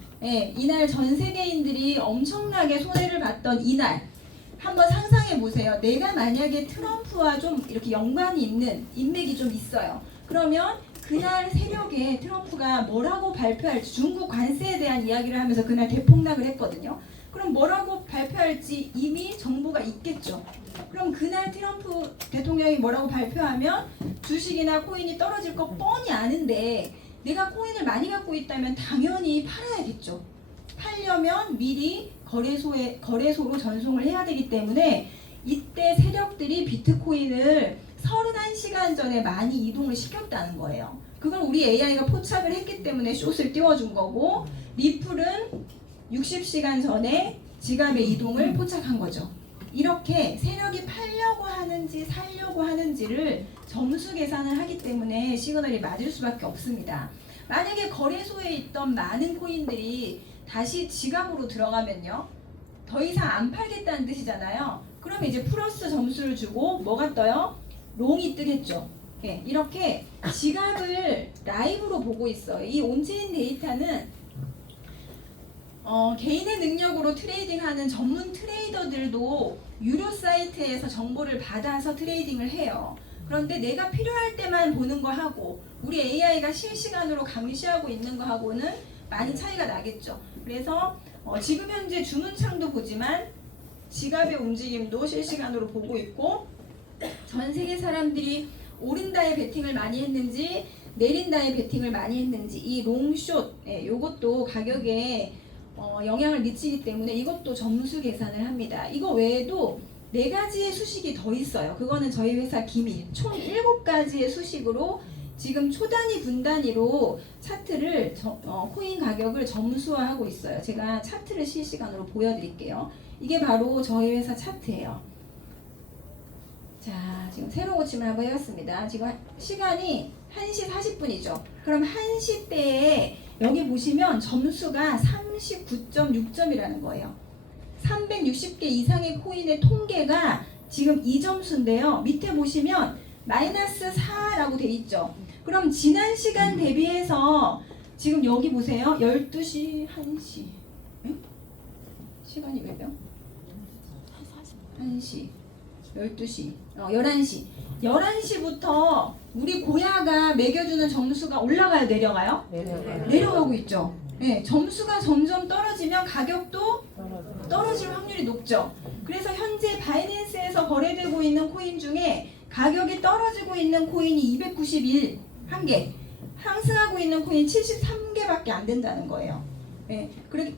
전 세계인들이 엄청나게 손해를 봤던 이날 한번 상상해 보세요. 내가 만약에 트럼프와 좀 이렇게 연관이 있는 인맥이 좀 있어요. 그러면 그날 새벽에 트럼프가 뭐라고 발표할지 중국 관세에 대한 이야기를 하면서 그날 대폭락을 했거든요. 그럼 뭐라고 발표할지 이미 정보가 있겠죠. 그럼 그날 트럼프 대통령이 뭐라고 발표하면 주식이나 코인이 떨어질 거 뻔히 아는데 내가 코인을 많이 갖고 있다면 당연히 팔아야겠죠. 팔려면 미리 거래소로 전송을 해야 되기 때문에 이때 세력들이 비트코인을 31시간 전에 많이 이동을 시켰다는 거예요. 그걸 우리 AI가 포착을 했기 때문에 숏을 띄워준 거고 리플은 60시간 전에 지갑의 이동을 포착한 거죠. 이렇게 세력이 팔려고 하는지 살려고 하는지를 점수 계산을 하기 때문에 시그널이 맞을 수밖에 없습니다. 만약에 거래소에 있던 많은 코인들이 다시 지갑으로 들어가면요. 더 이상 안 팔겠다는 뜻이잖아요. 그럼 이제 플러스 점수를 주고 뭐가 떠요? 롱이 뜨겠죠. 이렇게 지갑을 라이브로 보고 있어요. 이 온체인 데이터는 개인의 능력으로 트레이딩하는 전문 트레이더들도 유료 사이트에서 정보를 받아서 트레이딩을 해요. 그런데 내가 필요할 때만 보는 거 하고 우리 AI가 실시간으로 감시하고 있는 거 하고는 많이 차이가 나겠죠. 그래서 지금 현재 주문창도 보지만 지갑의 움직임도 실시간으로 보고 있고 전 세계 사람들이 오른다에 베팅을 많이 했는지 내린다에 베팅을 많이 했는지 이 롱숏 요것도 가격에 영향을 미치기 때문에 이것도 점수 계산을 합니다. 이거 외에도 4가지의 수식이 더 있어요. 그거는 저희 회사 기밀. 총 7가지의 수식으로 지금 초단위 분단위로 차트를 코인 가격을 점수화하고 있어요. 제가 차트를 실시간으로 보여드릴게요. 이게 바로 저희 회사 차트예요. 자, 지금 새로운 고침을 한번 해봤습니다. 지금 시간이 1시 40분이죠. 그럼 1시 때에 여기 보시면 점수가 39.6점이라는 거예요. 360개 이상의 코인의 통계가 지금 이 점수인데요. 밑에 보시면 마이너스 4라고 돼 있죠. 그럼 지난 시간 대비해서 지금 여기 보세요. 12시, 1시. 응? 시간이 왜요? 1시, 12시, 11시. 11시부터 우리 고야가 매겨주는 점수가 올라가요, 내려가요? 내려가고 있죠. 네, 점수가 점점 떨어지면 가격도 떨어질 확률이 높죠. 그래서 현재 바이낸스에서 거래되고 있는 코인 중에 가격이 떨어지고 있는 코인이 291 1개, 상승하고 있는 코인 73개밖에 안 된다는 거예요. 네,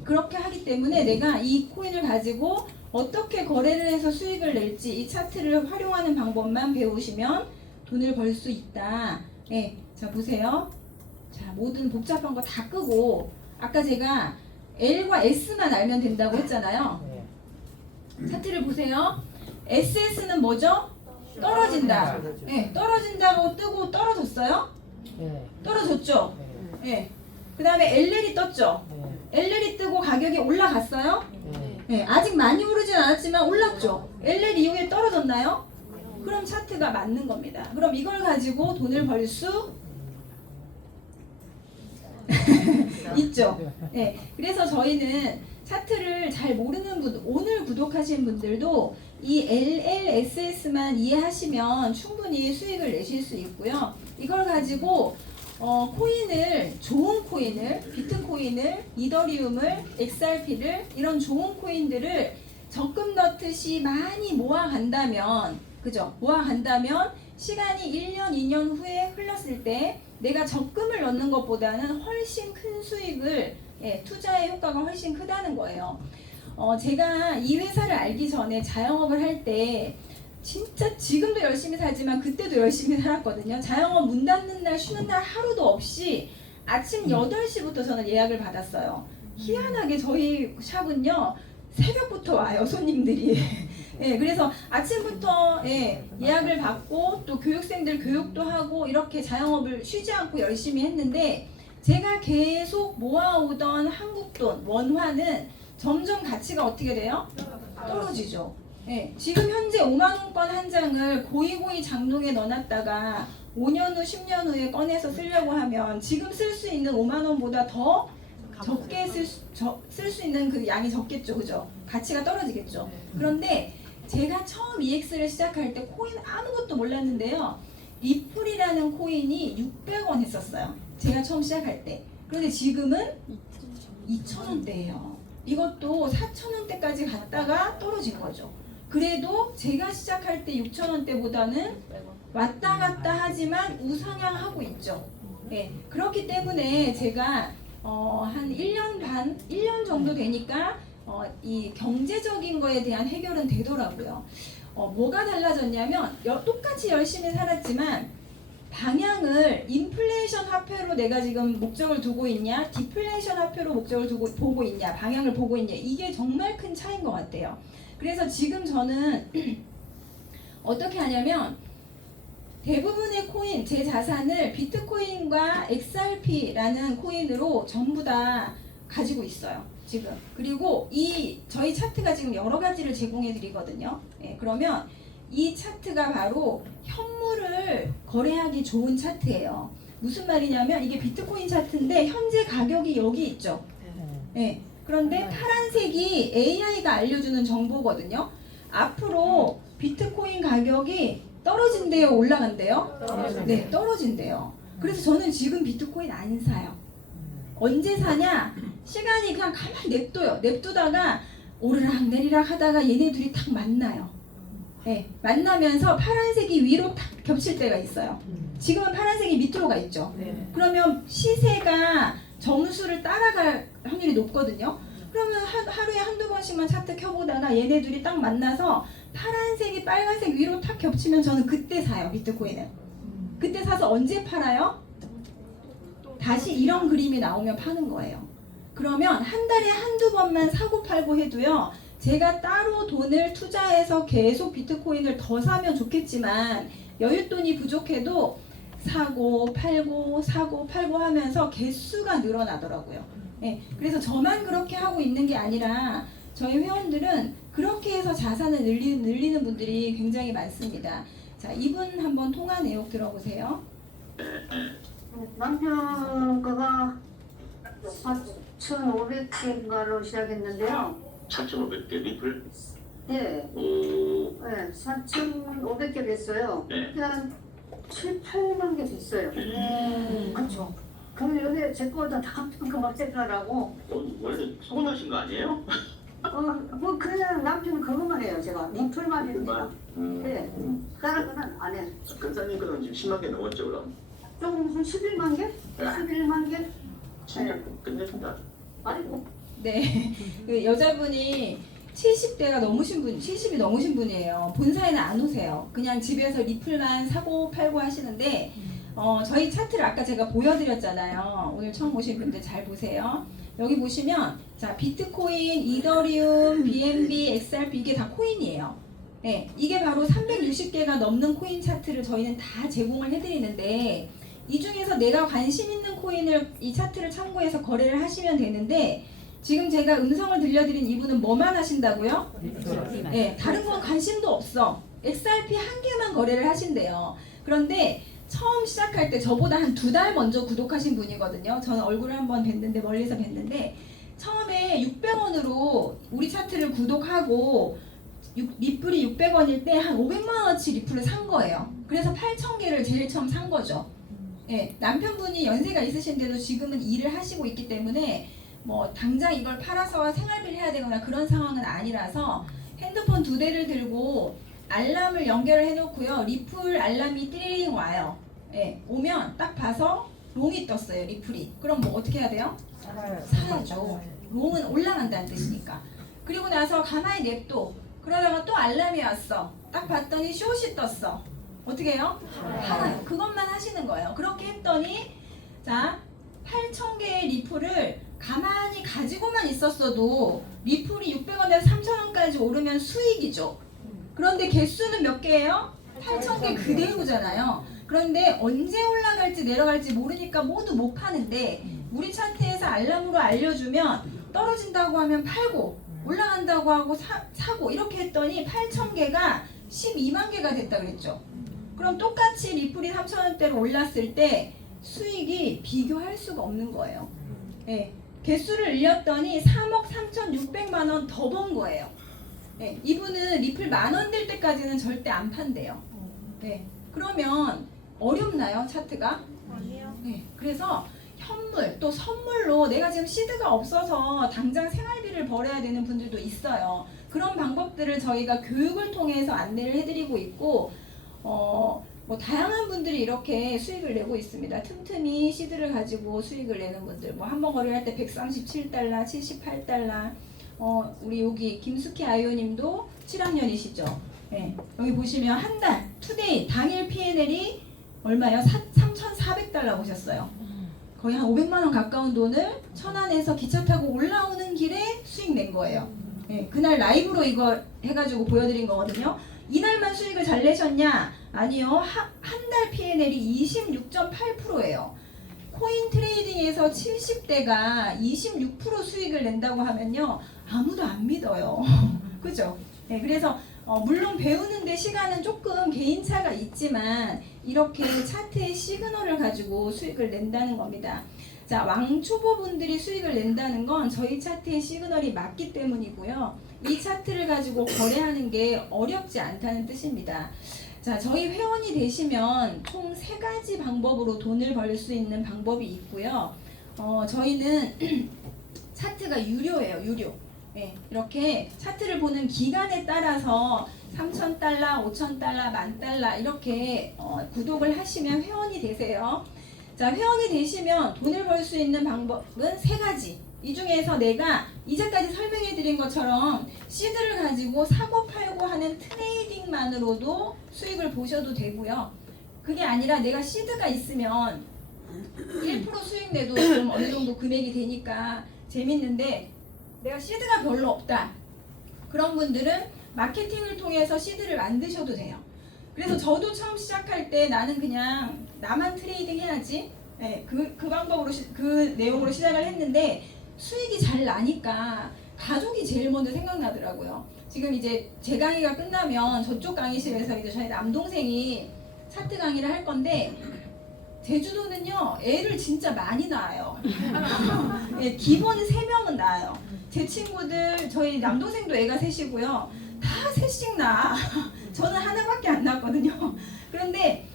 그렇게 하기 때문에 내가 이 코인을 가지고 어떻게 거래를 해서 수익을 낼지 이 차트를 활용하는 방법만 배우시면 돈을 벌 수 있다. 네, 자 보세요. 자, 모든 복잡한 거 다 끄고 아까 제가 L과 S만 알면 된다고 했잖아요. 차트를 보세요. SS는 뭐죠? 떨어진다. 네, 떨어진다고 뜨고 떨어졌어요? 떨어졌죠? 네. 그 다음에 LL이 떴죠? LL이 뜨고 가격이 올라갔어요? 네, 아직 많이 오르진 않았지만 올랐죠? LL 이후에 떨어졌나요? 그럼 차트가 맞는 겁니다. 그럼 이걸 가지고 돈을 벌 수 있죠. 네, 그래서 저희는 차트를 잘 모르는 분, 오늘 구독하신 분들도 이 LLSS만 이해하시면 충분히 수익을 내실 수 있고요. 이걸 가지고 코인을, 좋은 코인을, 비트코인을, 이더리움을, XRP를 이런 좋은 코인들을 적금 넣듯이 많이 모아간다면, 그죠? 모아간다면 시간이 1년, 2년 후에 흘렀을 때 내가 적금을 넣는 것보다는 훨씬 큰 수익을, 투자의 효과가 훨씬 크다는 거예요. 제가 이 회사를 알기 전에 자영업을 할 때 진짜 지금도 열심히 살지만 그때도 열심히 살았거든요. 자영업 문 닫는 날 쉬는 날 하루도 없이 아침 8시부터 저는 예약을 받았어요. 희한하게 저희 샵은요 새벽부터 와요, 손님들이. 그래서 아침부터 예약을 받고 또 교육생들 교육도 하고 이렇게 자영업을 쉬지 않고 열심히 했는데 제가 계속 모아오던 한국돈, 원화는 점점 가치가 어떻게 돼요? 떨어지죠. 지금 현재 5만원권 한 장을 고이고이 장롱에 넣어놨다가 5년 후, 10년 후에 꺼내서 쓰려고 하면 지금 쓸 수 있는 5만원보다 더 적게 쓸 수 있는 그 양이 적겠죠. 그죠? 가치가 떨어지겠죠. 그런데 제가 처음 EX를 시작할 때 코인 아무것도 몰랐는데요. 리플이라는 코인이 600원 했었어요. 제가 처음 시작할 때. 그런데 지금은 2,000원대예요. 이것도 4,000원대까지 갔다가 떨어진 거죠. 그래도 제가 시작할 때 6,000원대보다는 왔다 갔다 하지만 우상향하고 있죠. 그렇기 때문에 제가 한 1년 반, 1년 정도 되니까 이 경제적인 거에 대한 해결은 되더라고요. 뭐가 달라졌냐면 똑같이 열심히 살았지만 방향을 인플레이션 화폐로 내가 지금 목적을 두고 있냐, 디플레이션 화폐로 목적을 보고 있냐, 방향을 보고 있냐, 이게 정말 큰 차이인 것 같아요. 그래서 지금 저는 어떻게 하냐면 대부분의 코인, 제 자산을 비트코인과 XRP라는 코인으로 전부 다 가지고 있어요. 지금. 그리고 저희 차트가 지금 여러 가지를 제공해 드리거든요. 그러면 이 차트가 바로 현물을 거래하기 좋은 차트예요. 무슨 말이냐면 이게 비트코인 차트인데 현재 가격이 여기 있죠. 그런데 파란색이 AI가 알려주는 정보거든요. 앞으로 비트코인 가격이 떨어진대요, 올라간대요? 네, 떨어진대요. 그래서 저는 지금 비트코인 안 사요. 언제 사냐? 시간이 그냥 가만히 냅둬요. 냅두다가 오르락 내리락 하다가 얘네 둘이 딱 만나요. 네, 만나면서 파란색이 위로 탁 겹칠 때가 있어요. 지금은 파란색이 밑으로 가 있죠. 그러면 시세가 점수를 따라갈 확률이 높거든요. 그러면 하루에 한두 번씩만 차트 켜보다가 얘네 둘이 딱 만나서 파란색이 빨간색 위로 탁 겹치면 저는 그때 사요, 비트코인을. 그때 사서 언제 팔아요? 다시 이런 그림이 나오면 파는 거예요. 그러면 한 달에 한두 번만 사고 팔고 해도요, 제가 따로 돈을 투자해서 계속 비트코인을 더 사면 좋겠지만 여윳돈이 부족해도 사고 팔고 사고 팔고 하면서 개수가 늘어나더라고요. 네, 그래서 저만 그렇게 하고 있는 게 아니라 저희 회원들은 그렇게 해서 자산을 늘리는 분들이 굉장히 많습니다. 자, 이분 한번 통화 내용 들어보세요. 남편 거가 4,500개인가로 시작했는데요. 4,500개 리플? 예, 오, 네, 4,500개 됐어요. 네. 한 7, 8만 개 됐어요. 그렇죠. 그럼 여기 제 거다 다 그만 세타라고. 원래 소문나신 거 아니에요? 뭐 그냥 남편은 그것만 해요. 제가 리플만 해요. 네, 다른 거는 안 해요. 근사님 거는 지금 10만 개 넘었죠, 그럼? 좀한 11만 개? 11만 개? 진짜 끝내준다. 아이고. 네, 그 여자분이 70대가 넘으신 분, 70이 넘으신 분이에요. 본사에는 안 오세요. 그냥 집에서 리플만 사고 팔고 하시는데, 저희 차트를 아까 제가 보여드렸잖아요. 오늘 처음 오신 분들 잘 보세요. 여기 보시면, 자, 비트코인, 이더리움, BNB, XRP 이게 다 코인이에요. 네, 이게 바로 360개가 넘는 코인 차트를 저희는 다 제공을 해드리는데, 이 중에서 내가 관심 있는 코인을 이 차트를 참고해서 거래를 하시면 되는데, 지금 제가 음성을 들려드린 이분은 뭐만 하신다고요? 네, 다른 건 관심도 없어. XRP 한 개만 거래를 하신대요. 그런데 처음 시작할 때 저보다 한 2달 먼저 구독하신 분이거든요. 저는 얼굴을 한번 뵀는데, 멀리서 뵀는데, 처음에 600원으로 우리 차트를 구독하고 리플이 600원일 때 한 500만원어치 리플을 산 거예요. 그래서 8,000개를 제일 처음 산 거죠. 네, 남편분이 연세가 있으신데도 지금은 일을 하시고 있기 때문에 뭐 당장 이걸 팔아서 생활비를 해야 되거나 그런 상황은 아니라서 핸드폰 2대를 들고 알람을 연결을 해놓고요. 리플 알람이 띠링 와요. 네, 오면 딱 봐서 롱이 떴어요, 리플이. 그럼 뭐 어떻게 해야 돼요? 사야죠. 롱은 올라간다는 뜻이니까. 그리고 나서 가만히 냅둬. 그러다가 또 알람이 왔어. 딱 봤더니 숏이 떴어. 어떻게 해요? 팔아요. 그것만 하시는 거예요. 그렇게 했더니 자, 8,000개의 리플을 가만히 가지고만 있었어도 리플이 600원에서 3,000원까지 오르면 수익이죠. 그런데 개수는 몇 개예요? 8,000개 그대로잖아요. 그런데 언제 올라갈지 내려갈지 모르니까 모두 못 파는데 우리 차트에서 알람으로 알려주면 떨어진다고 하면 팔고 올라간다고 하고 사고 이렇게 했더니 8,000개가 12만 개가 됐다 그랬죠. 그럼 똑같이 리플이 3,000원대로 올랐을 때 수익이 비교할 수가 없는 거예요. 네, 개수를 늘렸더니 3억 3,600만 원 더 번 거예요. 네, 이분은 리플 10,000원 될 때까지는 절대 안 판대요. 네, 그러면 어렵나요, 차트가? 아니요. 네, 그래서 현물 또 선물로 내가 지금 시드가 없어서 당장 생활비를 벌어야 되는 분들도 있어요. 그런 방법들을 저희가 교육을 통해서 안내를 해드리고 있고 뭐 다양한 분들이 이렇게 수익을 내고 있습니다. 틈틈이 시드를 가지고 수익을 내는 분들, 뭐 한 번 거래할 때 137달러, 78달러. 우리 여기 김숙희 아이오님도 7학년이시죠. 네, 여기 보시면 한 달, 투데이 당일 P&L이 얼마예요? 3,400달러 보셨어요. 거의 한 500만 원 가까운 돈을 천안에서 기차 타고 올라오는 길에 수익 낸 거예요. 네, 그날 라이브로 이거 해가지고 보여드린 거거든요. 이날만 수익을 잘 내셨냐? 아니요. 한 달 P&L이 26.8%예요. 코인 트레이딩에서 70대가 26% 수익을 낸다고 하면요. 아무도 안 믿어요. 그죠? 네, 그래서 물론 배우는데 시간은 조금 개인차가 있지만 이렇게 차트의 시그널을 가지고 수익을 낸다는 겁니다. 자, 왕초보분들이 수익을 낸다는 건 저희 차트의 시그널이 맞기 때문이고요. 이 차트를 가지고 거래하는 게 어렵지 않다는 뜻입니다. 자, 자, 저희 회원이 되시면 총 3가지 방법으로 돈을 벌 수 있는 방법이 있고요. 저희는 차트가 유료예요, 유료. 네, 이렇게 차트를 보는 기간에 따라서 3,000달러, 5,000달러, 10,000달러 이렇게 구독을 하시면 회원이 되세요. 자, 회원이 되시면 돈을 벌 수 있는 방법은 3가지. 이 중에서 내가 이제까지 설명해 드린 것처럼 시드를 가지고 사고 팔고 하는 트레이딩만으로도 수익을 보셔도 되고요. 그게 아니라 내가 시드가 있으면 1% 수익 내도 좀 어느 정도 금액이 되니까 재밌는데 내가 시드가 별로 없다. 그런 분들은 마케팅을 통해서 시드를 만드셔도 돼요. 그래서 저도 처음 시작할 때 나는 그냥 나만 트레이딩 해야지. 네, 그 방법으로 그 내용으로 시작을 했는데 수익이 잘 나니까 가족이 제일 먼저 생각나더라고요. 지금 이제 제 강의가 끝나면 저쪽 강의실에서 이제 저희 남동생이 차트 강의를 할 건데 제주도는요 애를 진짜 많이 낳아요. 네, 기본 3명은 낳아요. 제 친구들 저희 남동생도 애가 셋이고요. 다 셋씩 낳아. 저는 하나밖에 안 낳았거든요. 그런데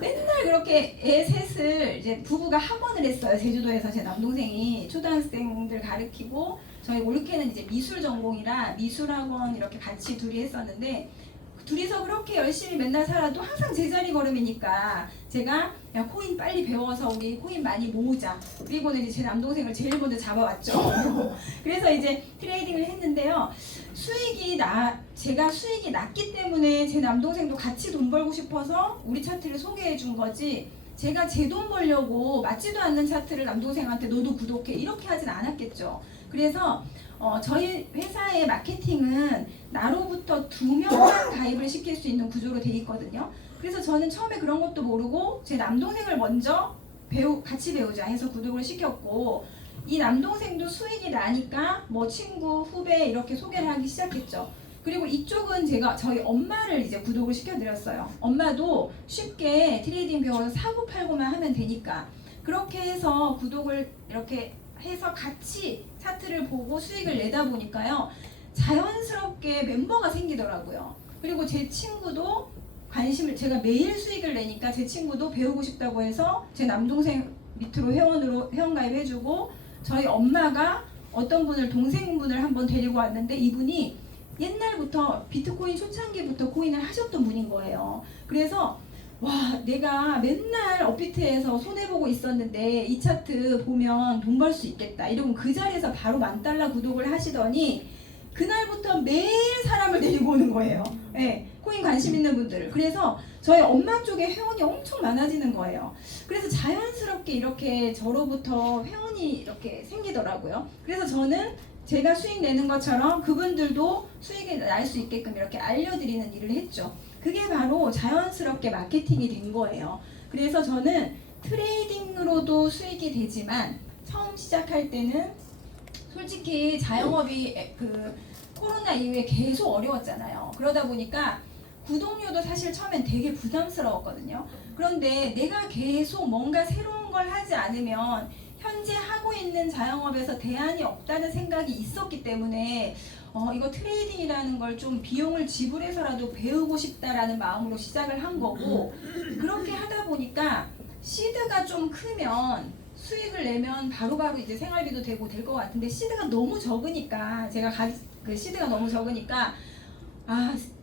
맨날 그렇게 애 셋을 이제 부부가 학원을 했어요. 제주도에서 제 남동생이 초등학생들 가르치고 저희 올케는 이제 미술 전공이라 미술학원 이렇게 같이 둘이 했었는데 둘이서 그렇게 열심히 맨날 살아도 항상 제자리 걸음이니까 제가 야 코인 빨리 배워서 우리 코인 많이 모으자. 그리고는 이제 제 남동생을 제일 먼저 잡아왔죠. 그래서 이제 트레이딩을 했는데요. 제가 수익이 낮기 때문에 제 남동생도 같이 돈 벌고 싶어서 우리 차트를 소개해 준 거지 제가 제 돈 벌려고 맞지도 않는 차트를 남동생한테 너도 구독해 이렇게 하진 않았겠죠. 그래서 저희 회사의 마케팅은 나로부터 2명만 가입을 시킬 수 있는 구조로 돼 있거든요. 그래서 저는 처음에 그런 것도 모르고 제 남동생을 먼저 같이 배우자 해서 구독을 시켰고 이 남동생도 수익이 나니까 뭐 친구, 후배 이렇게 소개를 하기 시작했죠. 그리고 이쪽은 제가 저희 엄마를 이제 구독을 시켜드렸어요. 엄마도 쉽게 트레이딩 배워서 사고 팔고만 하면 되니까 그렇게 해서 구독을 이렇게 해서 같이 차트를 보고 수익을 내다 보니까요. 자연스럽게 mem버가 생기더라고요. 그리고 제 친구도 관심을 제가 매일 수익을 내니까 제 친구도 배우고 싶다고 해서 제 남동생 밑으로 회원 가입해주고 저희 엄마가 어떤 분을 동생분을 한번 데리고 왔는데 이분이 옛날부터 비트코인 초창기부터 코인을 하셨던 분인 거예요. 그래서 와 내가 맨날 업비트에서 손해보고 있었는데 이 차트 보면 돈 벌 수 있겠다 이러면 그 자리에서 바로 10,000달러 구독을 하시더니 그날부터 매일 사람을 데리고 오는 거예요. 네, 코인 관심 있는 분들을. 그래서 저희 엄마 쪽에 회원이 엄청 많아지는 거예요. 그래서 자연스럽게 이렇게 저로부터 회원이 이렇게 생기더라고요. 그래서 저는 제가 수익 내는 것처럼 그분들도 수익이 날 수 있게끔 이렇게 알려드리는 일을 했죠. 그게 바로 자연스럽게 마케팅이 된 거예요. 그래서 저는 트레이딩으로도 수익이 되지만 처음 시작할 때는 솔직히 자영업이 코로나 이후에 계속 어려웠잖아요. 그러다 보니까 구독료도 사실 처음엔 되게 부담스러웠거든요. 그런데 내가 계속 뭔가 새로운 걸 하지 않으면 현재 하고 있는 자영업에서 대안이 없다는 생각이 있었기 때문에 이거 트레이딩이라는 걸 좀 비용을 지불해서라도 배우고 싶다라는 마음으로 시작을 한 거고 그렇게 하다 보니까 시드가 좀 크면 수익을 내면 바로바로 이제 생활비도 되고 될 것 같은데 시드가 너무 적으니까 제가 그 시드가 너무 적으니까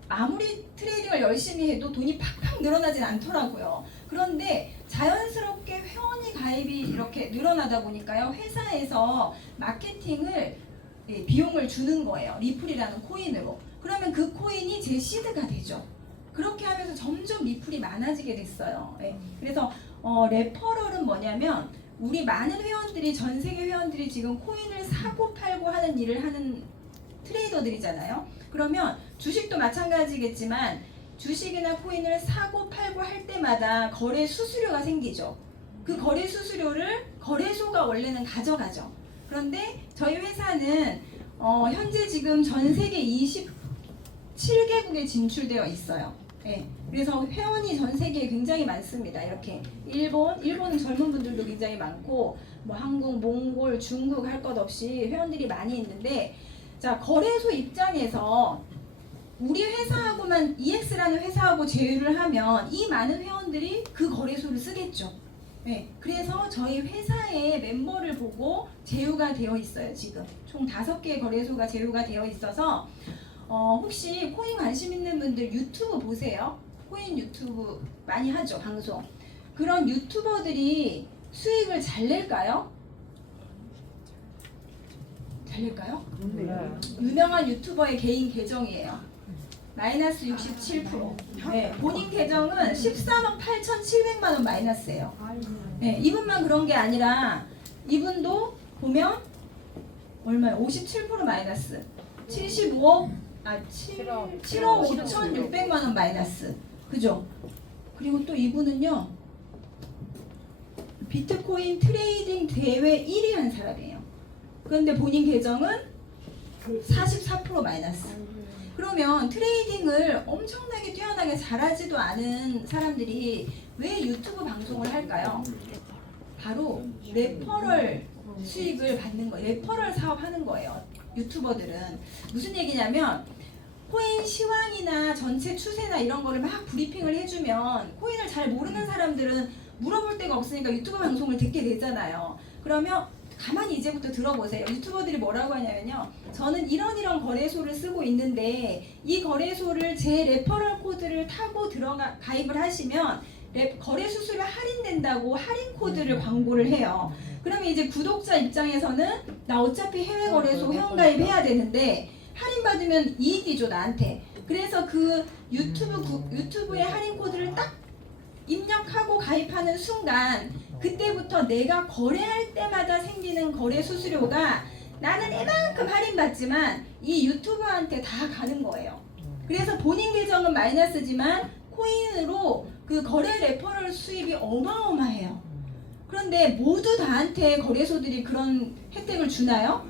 아무리 트레이딩을 열심히 해도 돈이 팍팍 늘어나진 않더라고요. 그런데 자연스럽게 회원이 가입이 이렇게 늘어나다 보니까요. 회사에서 마케팅을 비용을 주는 거예요. 리플이라는 코인으로. 그러면 그 코인이 제 시드가 되죠. 그렇게 하면서 점점 리플이 많아지게 됐어요. 그래서 레퍼럴은 뭐냐면 우리 많은 회원들이 전 세계 회원들이 지금 코인을 사고 팔고 하는 일을 하는 트레이더들이잖아요. 그러면 주식도 마찬가지겠지만 주식이나 코인을 사고 팔고 할 때마다 거래 수수료가 생기죠. 그 거래 수수료를 거래소가 원래는 가져가죠. 그런데 저희 회사는 현재 지금 전 세계 27개국에 진출되어 있어요. 그래서 회원이 전 세계에 굉장히 많습니다. 이렇게 일본은 젊은 분들도 굉장히 많고 뭐 한국, 몽골, 중국 할 것 없이 회원들이 많이 있는데 자 거래소 입장에서 우리 회사하고만 EX라는 회사하고 제휴를 하면 이 많은 회원들이 그 거래소를 쓰겠죠. 네, 그래서 저희 회사의 멤버를 보고 제휴가 되어 있어요. 지금 총 5개의 거래소가 제휴가 되어 있어서 혹시 코인 관심 있는 분들 유튜브 보세요. 코인 유튜브 많이 하죠, 방송. 그런 유튜버들이 수익을 잘 낼까요? 잘 낼까요? 유명한 유튜버의 개인 계정이에요. 마이너스 67%. 네, 본인 계정은 14만 8,700만 원 마이너스예요. 네, 이분만 그런 게 아니라 이분도 보면 얼마요? 57% 마이너스. 7억 5,600만 원 마이너스. 그죠? 그리고 또 이분은요. 비트코인 트레이딩 대회 1위 한 사람이에요. 그런데 본인 계정은 44% 마이너스. 그러면 트레이딩을 엄청나게 뛰어나게 잘하지도 않은 사람들이 왜 유튜브 방송을 할까요? 바로 레퍼럴 수익을 받는 거예요. 레퍼럴 사업하는 거예요. 유튜버들은. 무슨 얘기냐면 코인 시황이나 전체 추세나 이런 거를 막 브리핑을 해주면 코인을 잘 모르는 사람들은 물어볼 데가 없으니까 유튜브 방송을 듣게 되잖아요. 그러면 가만히 이제부터 들어보세요. 유튜버들이 뭐라고 하냐면요. 저는 이런 거래소를 쓰고 있는데 이 거래소를 제 레퍼럴 코드를 타고 가입을 하시면 거래 수수료 할인된다고 할인 코드를 광고를 해요. 그러면 이제 구독자 입장에서는 나 어차피 해외 거래소 회원가입해야 되는데 할인 받으면 이익이죠, 나한테. 그래서 그 유튜브의 할인 코드를 딱 입력하고 가입하는 순간 그때부터 내가 거래할 때마다 생기는 거래 수수료가 나는 이만큼 할인받지만 이 유튜버한테 다 가는 거예요. 그래서 본인 계정은 마이너스지만 코인으로 그 거래 레퍼럴 수입이 어마어마해요. 그런데 모두 다한테 거래소들이 그런 혜택을 주나요?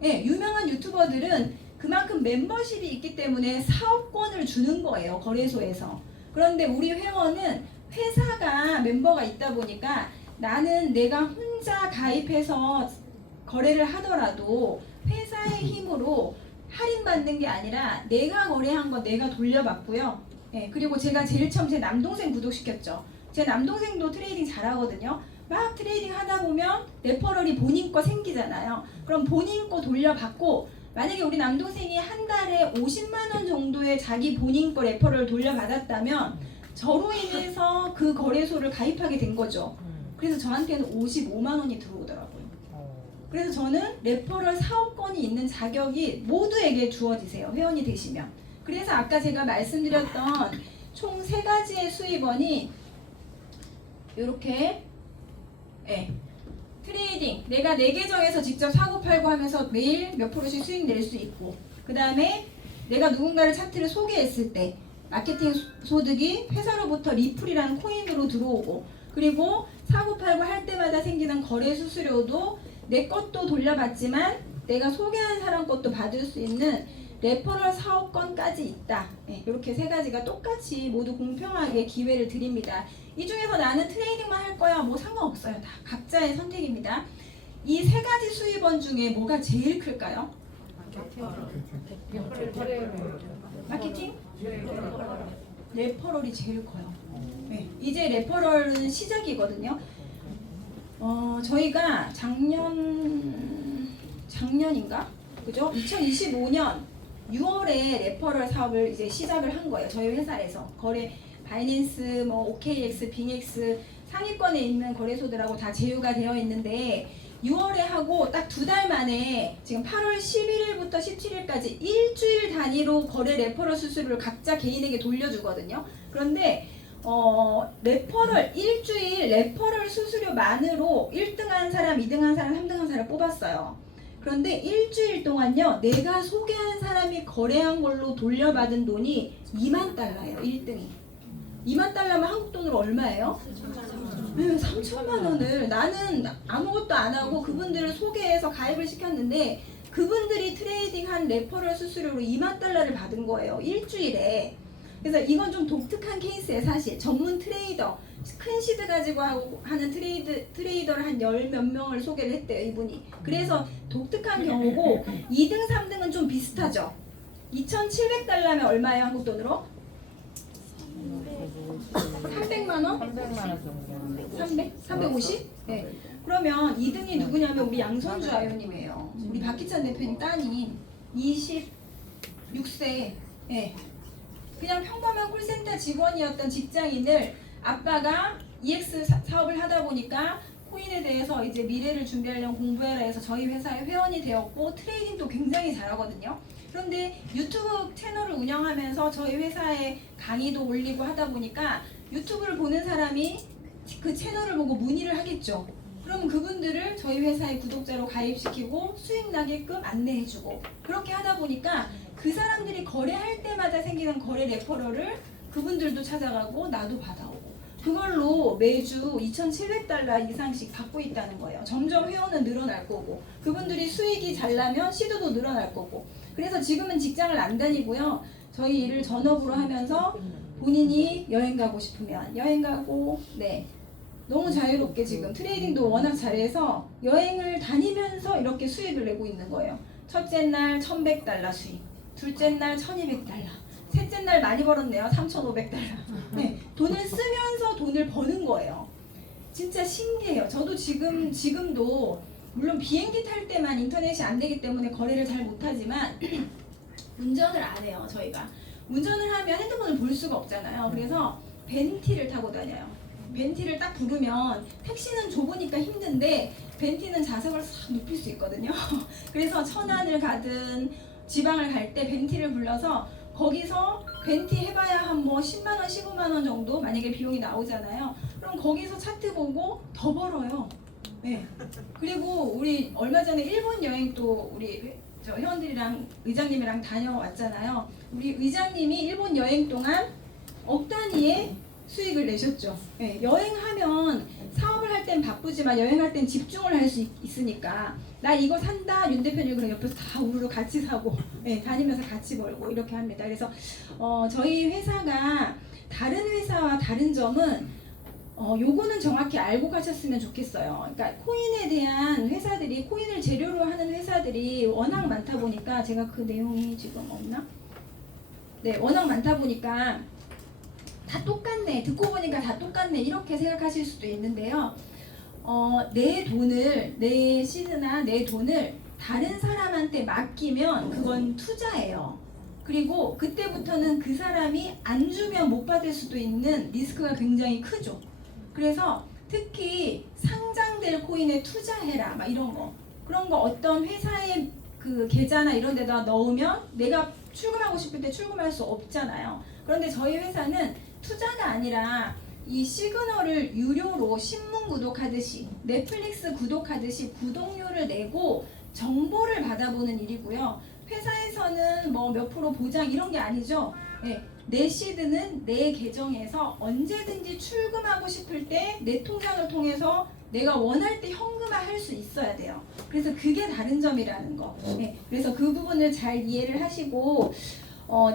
네, 유명한 유튜버들은 그만큼 멤버십이 있기 때문에 사업권을 주는 거예요, 거래소에서. 그런데 우리 회원은 회사가 멤버가 있다 보니까 나는 내가 혼자 가입해서 거래를 하더라도 회사의 힘으로 할인받는 게 아니라 내가 거래한 거 내가 돌려받고요. 네, 그리고 제가 제일 처음 제 남동생 구독시켰죠. 제 남동생도 트레이딩 잘하거든요. 막 트레이딩 하다 보면 레퍼럴이 본인 거 생기잖아요. 그럼 본인 거 돌려받고 만약에 우리 남동생이 한 달에 50만 원 정도의 자기 본인 거 레퍼럴 돌려받았다면 저로 인해서 그 거래소를 가입하게 된 거죠. 그래서 저한테는 55만 원이 들어오더라고요. 그래서 저는 레퍼럴 사업권이 있는 자격이 모두에게 주어지세요. 회원이 되시면. 그래서 아까 제가 말씀드렸던 총 3가지의 수입원이 이렇게 트레이딩, 내가 내 계정에서 직접 사고 팔고 하면서 매일 몇 프로씩 수익 낼 수 있고, 그 다음에 내가 누군가를 차트를 소개했을 때 마케팅 소득이 회사로부터 리플이라는 코인으로 들어오고, 그리고 사고 팔고 할 때마다 생기는 거래 수수료도 내 것도 돌려받지만 내가 소개한 사람 것도 받을 수 있는 레퍼럴 사업권까지 있다. 이렇게 3가지가 똑같이 모두 공평하게 기회를 드립니다. 이 중에서 나는 트레이딩만 할 거야, 뭐 상관없어요. 다 각자의 선택입니다. 이 3가지 수입원 중에 뭐가 제일 클까요? 마케팅? 레퍼럴이 제일 커요. 네, 이제 레퍼럴은 시작이거든요. 저희가 작년인가? 그죠? 2025년 6월에 레퍼럴 사업을 이제 시작을 한 거예요. 저희 회사에서 거래 바이낸스, 뭐 OKX, 빙엑스 상위권에 있는 거래소들하고 다 제휴가 되어 있는데 6월에 하고 딱 2달 만에 지금 8월 11일부터 17일까지 일주일 단위로 거래 레퍼럴 수수료를 각자 개인에게 돌려주거든요. 그런데 레퍼럴 일주일 레퍼럴 수수료만으로 1등한 사람, 2등한 사람, 3등한 사람 뽑았어요. 그런데 일주일 동안요, 내가 소개한 사람이 거래한 걸로 돌려받은 돈이 2만 달러예요. 1등이. 2만 달러면 한국 돈으로 얼마예요? 3천만 원을 나는 아무것도 안 하고 그분들을 소개해서 가입을 시켰는데 그분들이 트레이딩한 레퍼럴 수수료로 2만 달러를 받은 거예요. 일주일에. 그래서 이건 좀 독특한 케이스예요. 사실 전문 트레이더, 큰 시드 가지고 하는 트레이더를 한 10몇 명을 소개를 했대요. 이분이. 그래서 독특한 경우고 2등, 3등은 좀 비슷하죠. 2,700달러면 얼마예요, 한국 돈으로? 300만 원? 300만 원 정도. 300? 350? 네. 그러면 2등이 누구냐면 우리 양선주 아요님이에요. 우리 박희찬 대표님 따님 26세. 예. 그냥 평범한 콜센터 직원이었던 직장인을 아빠가 EX 사업을 하다 보니까 코인에 대해서 이제 미래를 준비하려면 공부해라 해서 저희 회사에 회원이 되었고 트레이딩도 굉장히 잘하거든요. 그런데 유튜브 채널을 운영하면서 저희 회사에 강의도 올리고 하다 보니까 유튜브를 보는 사람이 그 채널을 보고 문의를 하겠죠. 그럼 그분들을 저희 회사의 구독자로 가입시키고 수익 나게끔 안내해주고 그렇게 하다 보니까 그 사람들이 거래할 때마다 생기는 거래 레퍼럴을 그분들도 찾아가고 나도 받아오고 그걸로 매주 2,700달러 이상씩 받고 있다는 거예요. 점점 회원은 늘어날 거고 그분들이 수익이 잘 나면 시도도 늘어날 거고 그래서 지금은 직장을 안 다니고요. 저희 일을 전업으로 하면서 본인이 여행 가고 싶으면 여행 가고 네. 너무 자유롭게 지금 트레이딩도 워낙 잘해서 여행을 다니면서 이렇게 수익을 내고 있는 거예요. 첫째 날 1,100달러 수익, 둘째 날 1,200달러, 셋째 날 많이 벌었네요. 3,500달러. 네, 돈을 쓰면서 돈을 버는 거예요. 진짜 신기해요. 저도 지금도 물론 비행기 탈 때만 인터넷이 안 되기 때문에 거래를 잘 못하지만 운전을 안 해요. 저희가 운전을 하면 핸드폰을 볼 수가 없잖아요. 그래서 벤티를 타고 다녀요. 벤티를 딱 부르면 택시는 좁으니까 힘든데 벤티는 좌석을 싹 눕힐 수 있거든요. 그래서 천안을 가든 지방을 갈 때 벤티를 불러서 거기서 벤티 해봐야 한 뭐 10만 원, 15만 원 정도 만약에 비용이 나오잖아요. 그럼 거기서 차트 보고 더 벌어요. 네. 그리고 우리 얼마 전에 일본 여행 또 우리 저 회원들이랑 의장님이랑 다녀왔잖아요. 우리 의장님이 일본 여행 동안 억 단위의 수익을 내셨죠. 네, 여행하면 사업을 할 땐 바쁘지만 여행할 땐 집중을 할 수 있으니까 나 이거 산다 윤 대표님 그럼 옆에서 다 우르르 같이 사고 네, 다니면서 같이 벌고 이렇게 합니다. 그래서 저희 회사가 다른 회사와 다른 점은 요거는 정확히 알고 가셨으면 좋겠어요. 그러니까 코인에 대한 회사들이 코인을 재료로 하는 회사들이 워낙 많다 보니까 제가 그 내용이 지금 없나? 네, 워낙 많다 보니까 다 똑같네. 듣고 보니까 다 똑같네. 이렇게 생각하실 수도 있는데요. 내 돈을, 내 시드나 내 돈을 다른 사람한테 맡기면 그건 투자예요. 그리고 그때부터는 그 사람이 안 주면 못 받을 수도 있는 리스크가 굉장히 크죠. 그래서 특히 상장될 코인에 투자해라. 막 이런 거. 그런 거 어떤 회사의 그 계좌나 이런 데다 넣으면 내가 출금하고 싶을 때 출금할 수 없잖아요. 그런데 저희 회사는 투자가 아니라 이 시그널을 유료로 신문 구독하듯이 넷플릭스 구독하듯이 구독료를 내고 정보를 받아보는 일이고요. 회사에서는 뭐 몇 프로 보장 이런 게 아니죠. 네, 내 시드는 내 계정에서 언제든지 출금하고 싶을 때 내 통장을 통해서 내가 원할 때 현금화할 수 있어야 돼요. 그래서 그게 다른 점이라는 거. 네, 그래서 그 부분을 잘 이해를 하시고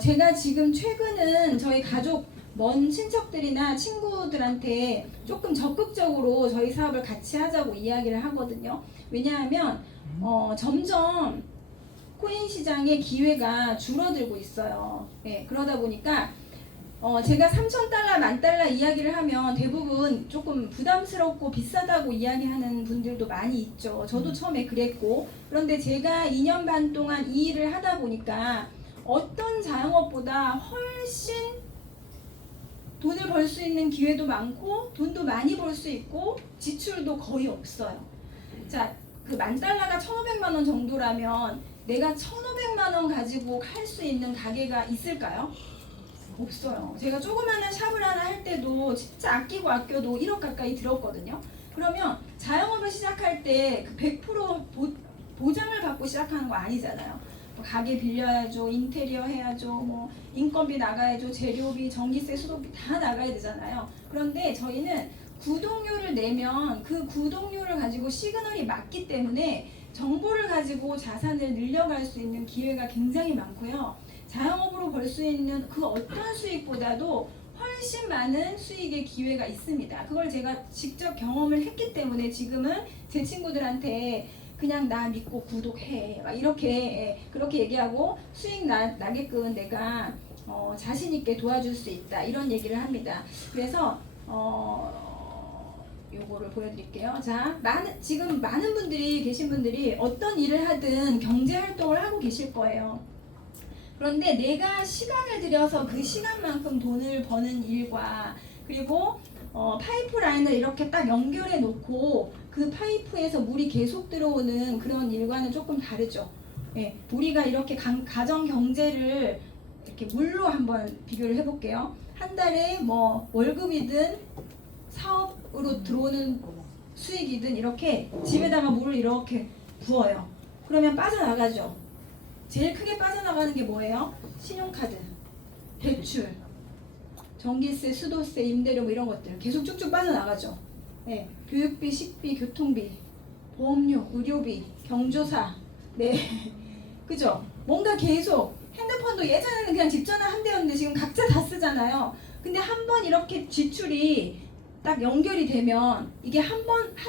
제가 지금 최근은 저희 가족 먼 친척들이나 친구들한테 조금 적극적으로 저희 사업을 같이 하자고 이야기를 하거든요. 왜냐하면 점점 코인 시장의 기회가 줄어들고 있어요. 네, 그러다 보니까 제가 3,000달러, 10,000달러 이야기를 하면 대부분 조금 부담스럽고 비싸다고 이야기하는 분들도 많이 있죠. 저도 처음에 그랬고 그런데 제가 2년 반 동안 이 일을 하다 보니까 어떤 자영업보다 훨씬 돈을 벌 수 있는 기회도 많고 돈도 많이 벌 수 있고 지출도 거의 없어요. 자, 그 10,000달러가 1,500만 원 정도라면 내가 1,500만 원 가지고 할 수 있는 가게가 있을까요? 없어요. 제가 조그마한 샵을 하나 할 때도 진짜 아끼고 아껴도 1억 가까이 들었거든요. 그러면 자영업을 시작할 때 그 100% 보장을 받고 시작하는 거 아니잖아요. 가게 빌려야죠, 인테리어 해야죠, 뭐 인건비 나가야죠, 재료비, 전기세, 수도비 다 나가야 되잖아요. 그런데 저희는 구독료를 내면 그 구독료를 가지고 시그널이 맞기 때문에 정보를 가지고 자산을 늘려갈 수 있는 기회가 굉장히 많고요. 자영업으로 벌 수 있는 그 어떤 수익보다도 훨씬 많은 수익의 기회가 있습니다. 그걸 제가 직접 경험을 했기 때문에 지금은 제 친구들한테 그냥 나 믿고 구독해. 막 이렇게 그렇게 얘기하고 수익 나게끔 내가 자신 있게 도와줄 수 있다. 이런 얘기를 합니다. 그래서 요거를 보여드릴게요. 자, 지금 많은 분들이 계신 분들이 어떤 일을 하든 경제 활동을 하고 계실 거예요. 그런데 내가 시간을 들여서 그 시간만큼 돈을 버는 일과 그리고 파이프라인을 이렇게 딱 연결해 놓고 그 파이프에서 물이 계속 들어오는 그런 일과는 조금 다르죠. 예, 우리가 이렇게 가정 경제를 이렇게 물로 한번 비교를 해볼게요. 한 달에 뭐 월급이든 사업으로 들어오는 수익이든 이렇게 집에다가 물을 이렇게 부어요. 그러면 빠져나가죠. 제일 크게 빠져나가는 게 뭐예요? 신용카드, 대출, 전기세, 수도세, 임대료 뭐 이런 것들 계속 쭉쭉 빠져나가죠. 네, 교육비, 식비, 교통비, 보험료, 의료비, 경조사, 네, 그죠? 뭔가 계속 핸드폰도 예전에는 그냥 집 전화 한 대였는데 지금 각자 다 쓰잖아요. 근데 한 번 이렇게 지출이 딱 연결이 되면 이게 한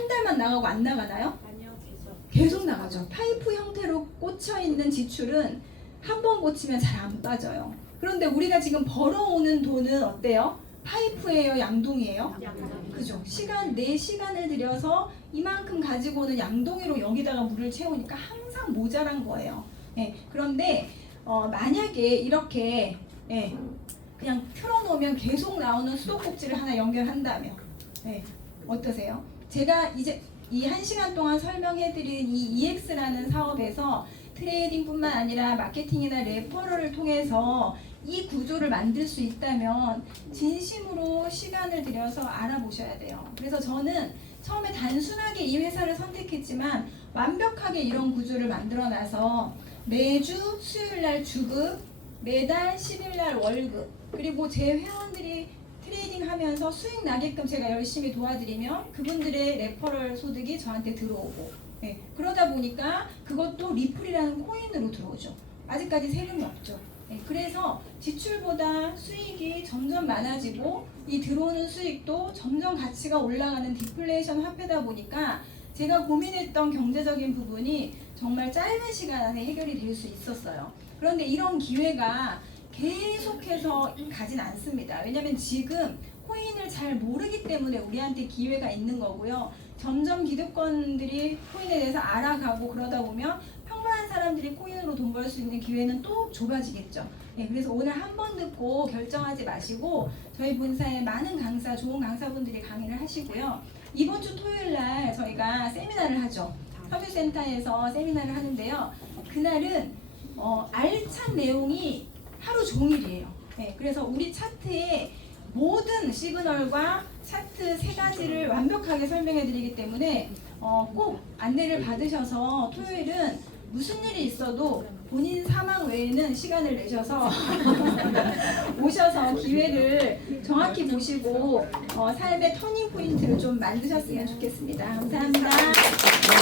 달만 나가고 안 나가나요? 아니요, 계속 나가죠. 파이프 형태로 꽂혀 있는 지출은 한 번 꽂히면 잘 안 빠져요. 그런데 우리가 지금 벌어오는 돈은 어때요? 파이프예요, 양동이에요? 그죠? 내 시간을 들여서 이만큼 가지고 오는 양동이로 여기다가 물을 채우니까 항상 모자란 거예요. 예, 그런데 만약에 이렇게 그냥 틀어놓으면 계속 나오는 수도꼭지를 하나 연결한다면 어떠세요? 제가 이제 이 1시간 동안 설명해드린 이 EX라는 사업에서 트레이딩뿐만 아니라 마케팅이나 레퍼럴을 통해서 이 구조를 만들 수 있다면 진심으로 시간을 들여서 알아보셔야 돼요. 그래서 저는 처음에 단순하게 이 회사를 선택했지만 완벽하게 이런 구조를 만들어놔서 매주 수요일날 주급, 매달 10일날 월급, 그리고 제 회원들이 트레이딩 하면서 수익 나게끔 제가 열심히 도와드리면 그분들의 레퍼럴 소득이 저한테 들어오고 그러다 보니까 그것도 리플이라는 코인으로 들어오죠. 아직까지 세금이 없죠. 그래서 지출보다 수익이 점점 많아지고 이 들어오는 수익도 점점 가치가 올라가는 디플레이션 화폐다 보니까 제가 고민했던 경제적인 부분이 정말 짧은 시간 안에 해결이 될 수 있었어요. 그런데 이런 기회가 계속해서 가진 않습니다. 왜냐하면 지금 코인을 잘 모르기 때문에 우리한테 기회가 있는 거고요. 점점 기득권들이 코인에 대해서 알아가고 그러다 보면 평범한 사람들이 코인으로 돈 벌 수 있는 기회는 또 좁아지겠죠. 그래서 오늘 한 번 듣고 결정하지 마시고 저희 본사에 많은 강사, 좋은 강사분들이 강의를 하시고요. 이번 주 토요일 날 저희가 세미나를 하죠. 협의센터에서 세미나를 하는데요. 그날은 알찬 내용이 하루 종일이에요. 그래서 우리 차트에 모든 시그널과 차트 3가지를 완벽하게 설명해 드리기 때문에 꼭 안내를 받으셔서 토요일은 무슨 일이 있어도 본인 사망 외에는 시간을 내셔서 오셔서 기회를 정확히 보시고 삶의 터닝 포인트를 좀 만드셨으면 좋겠습니다. 감사합니다.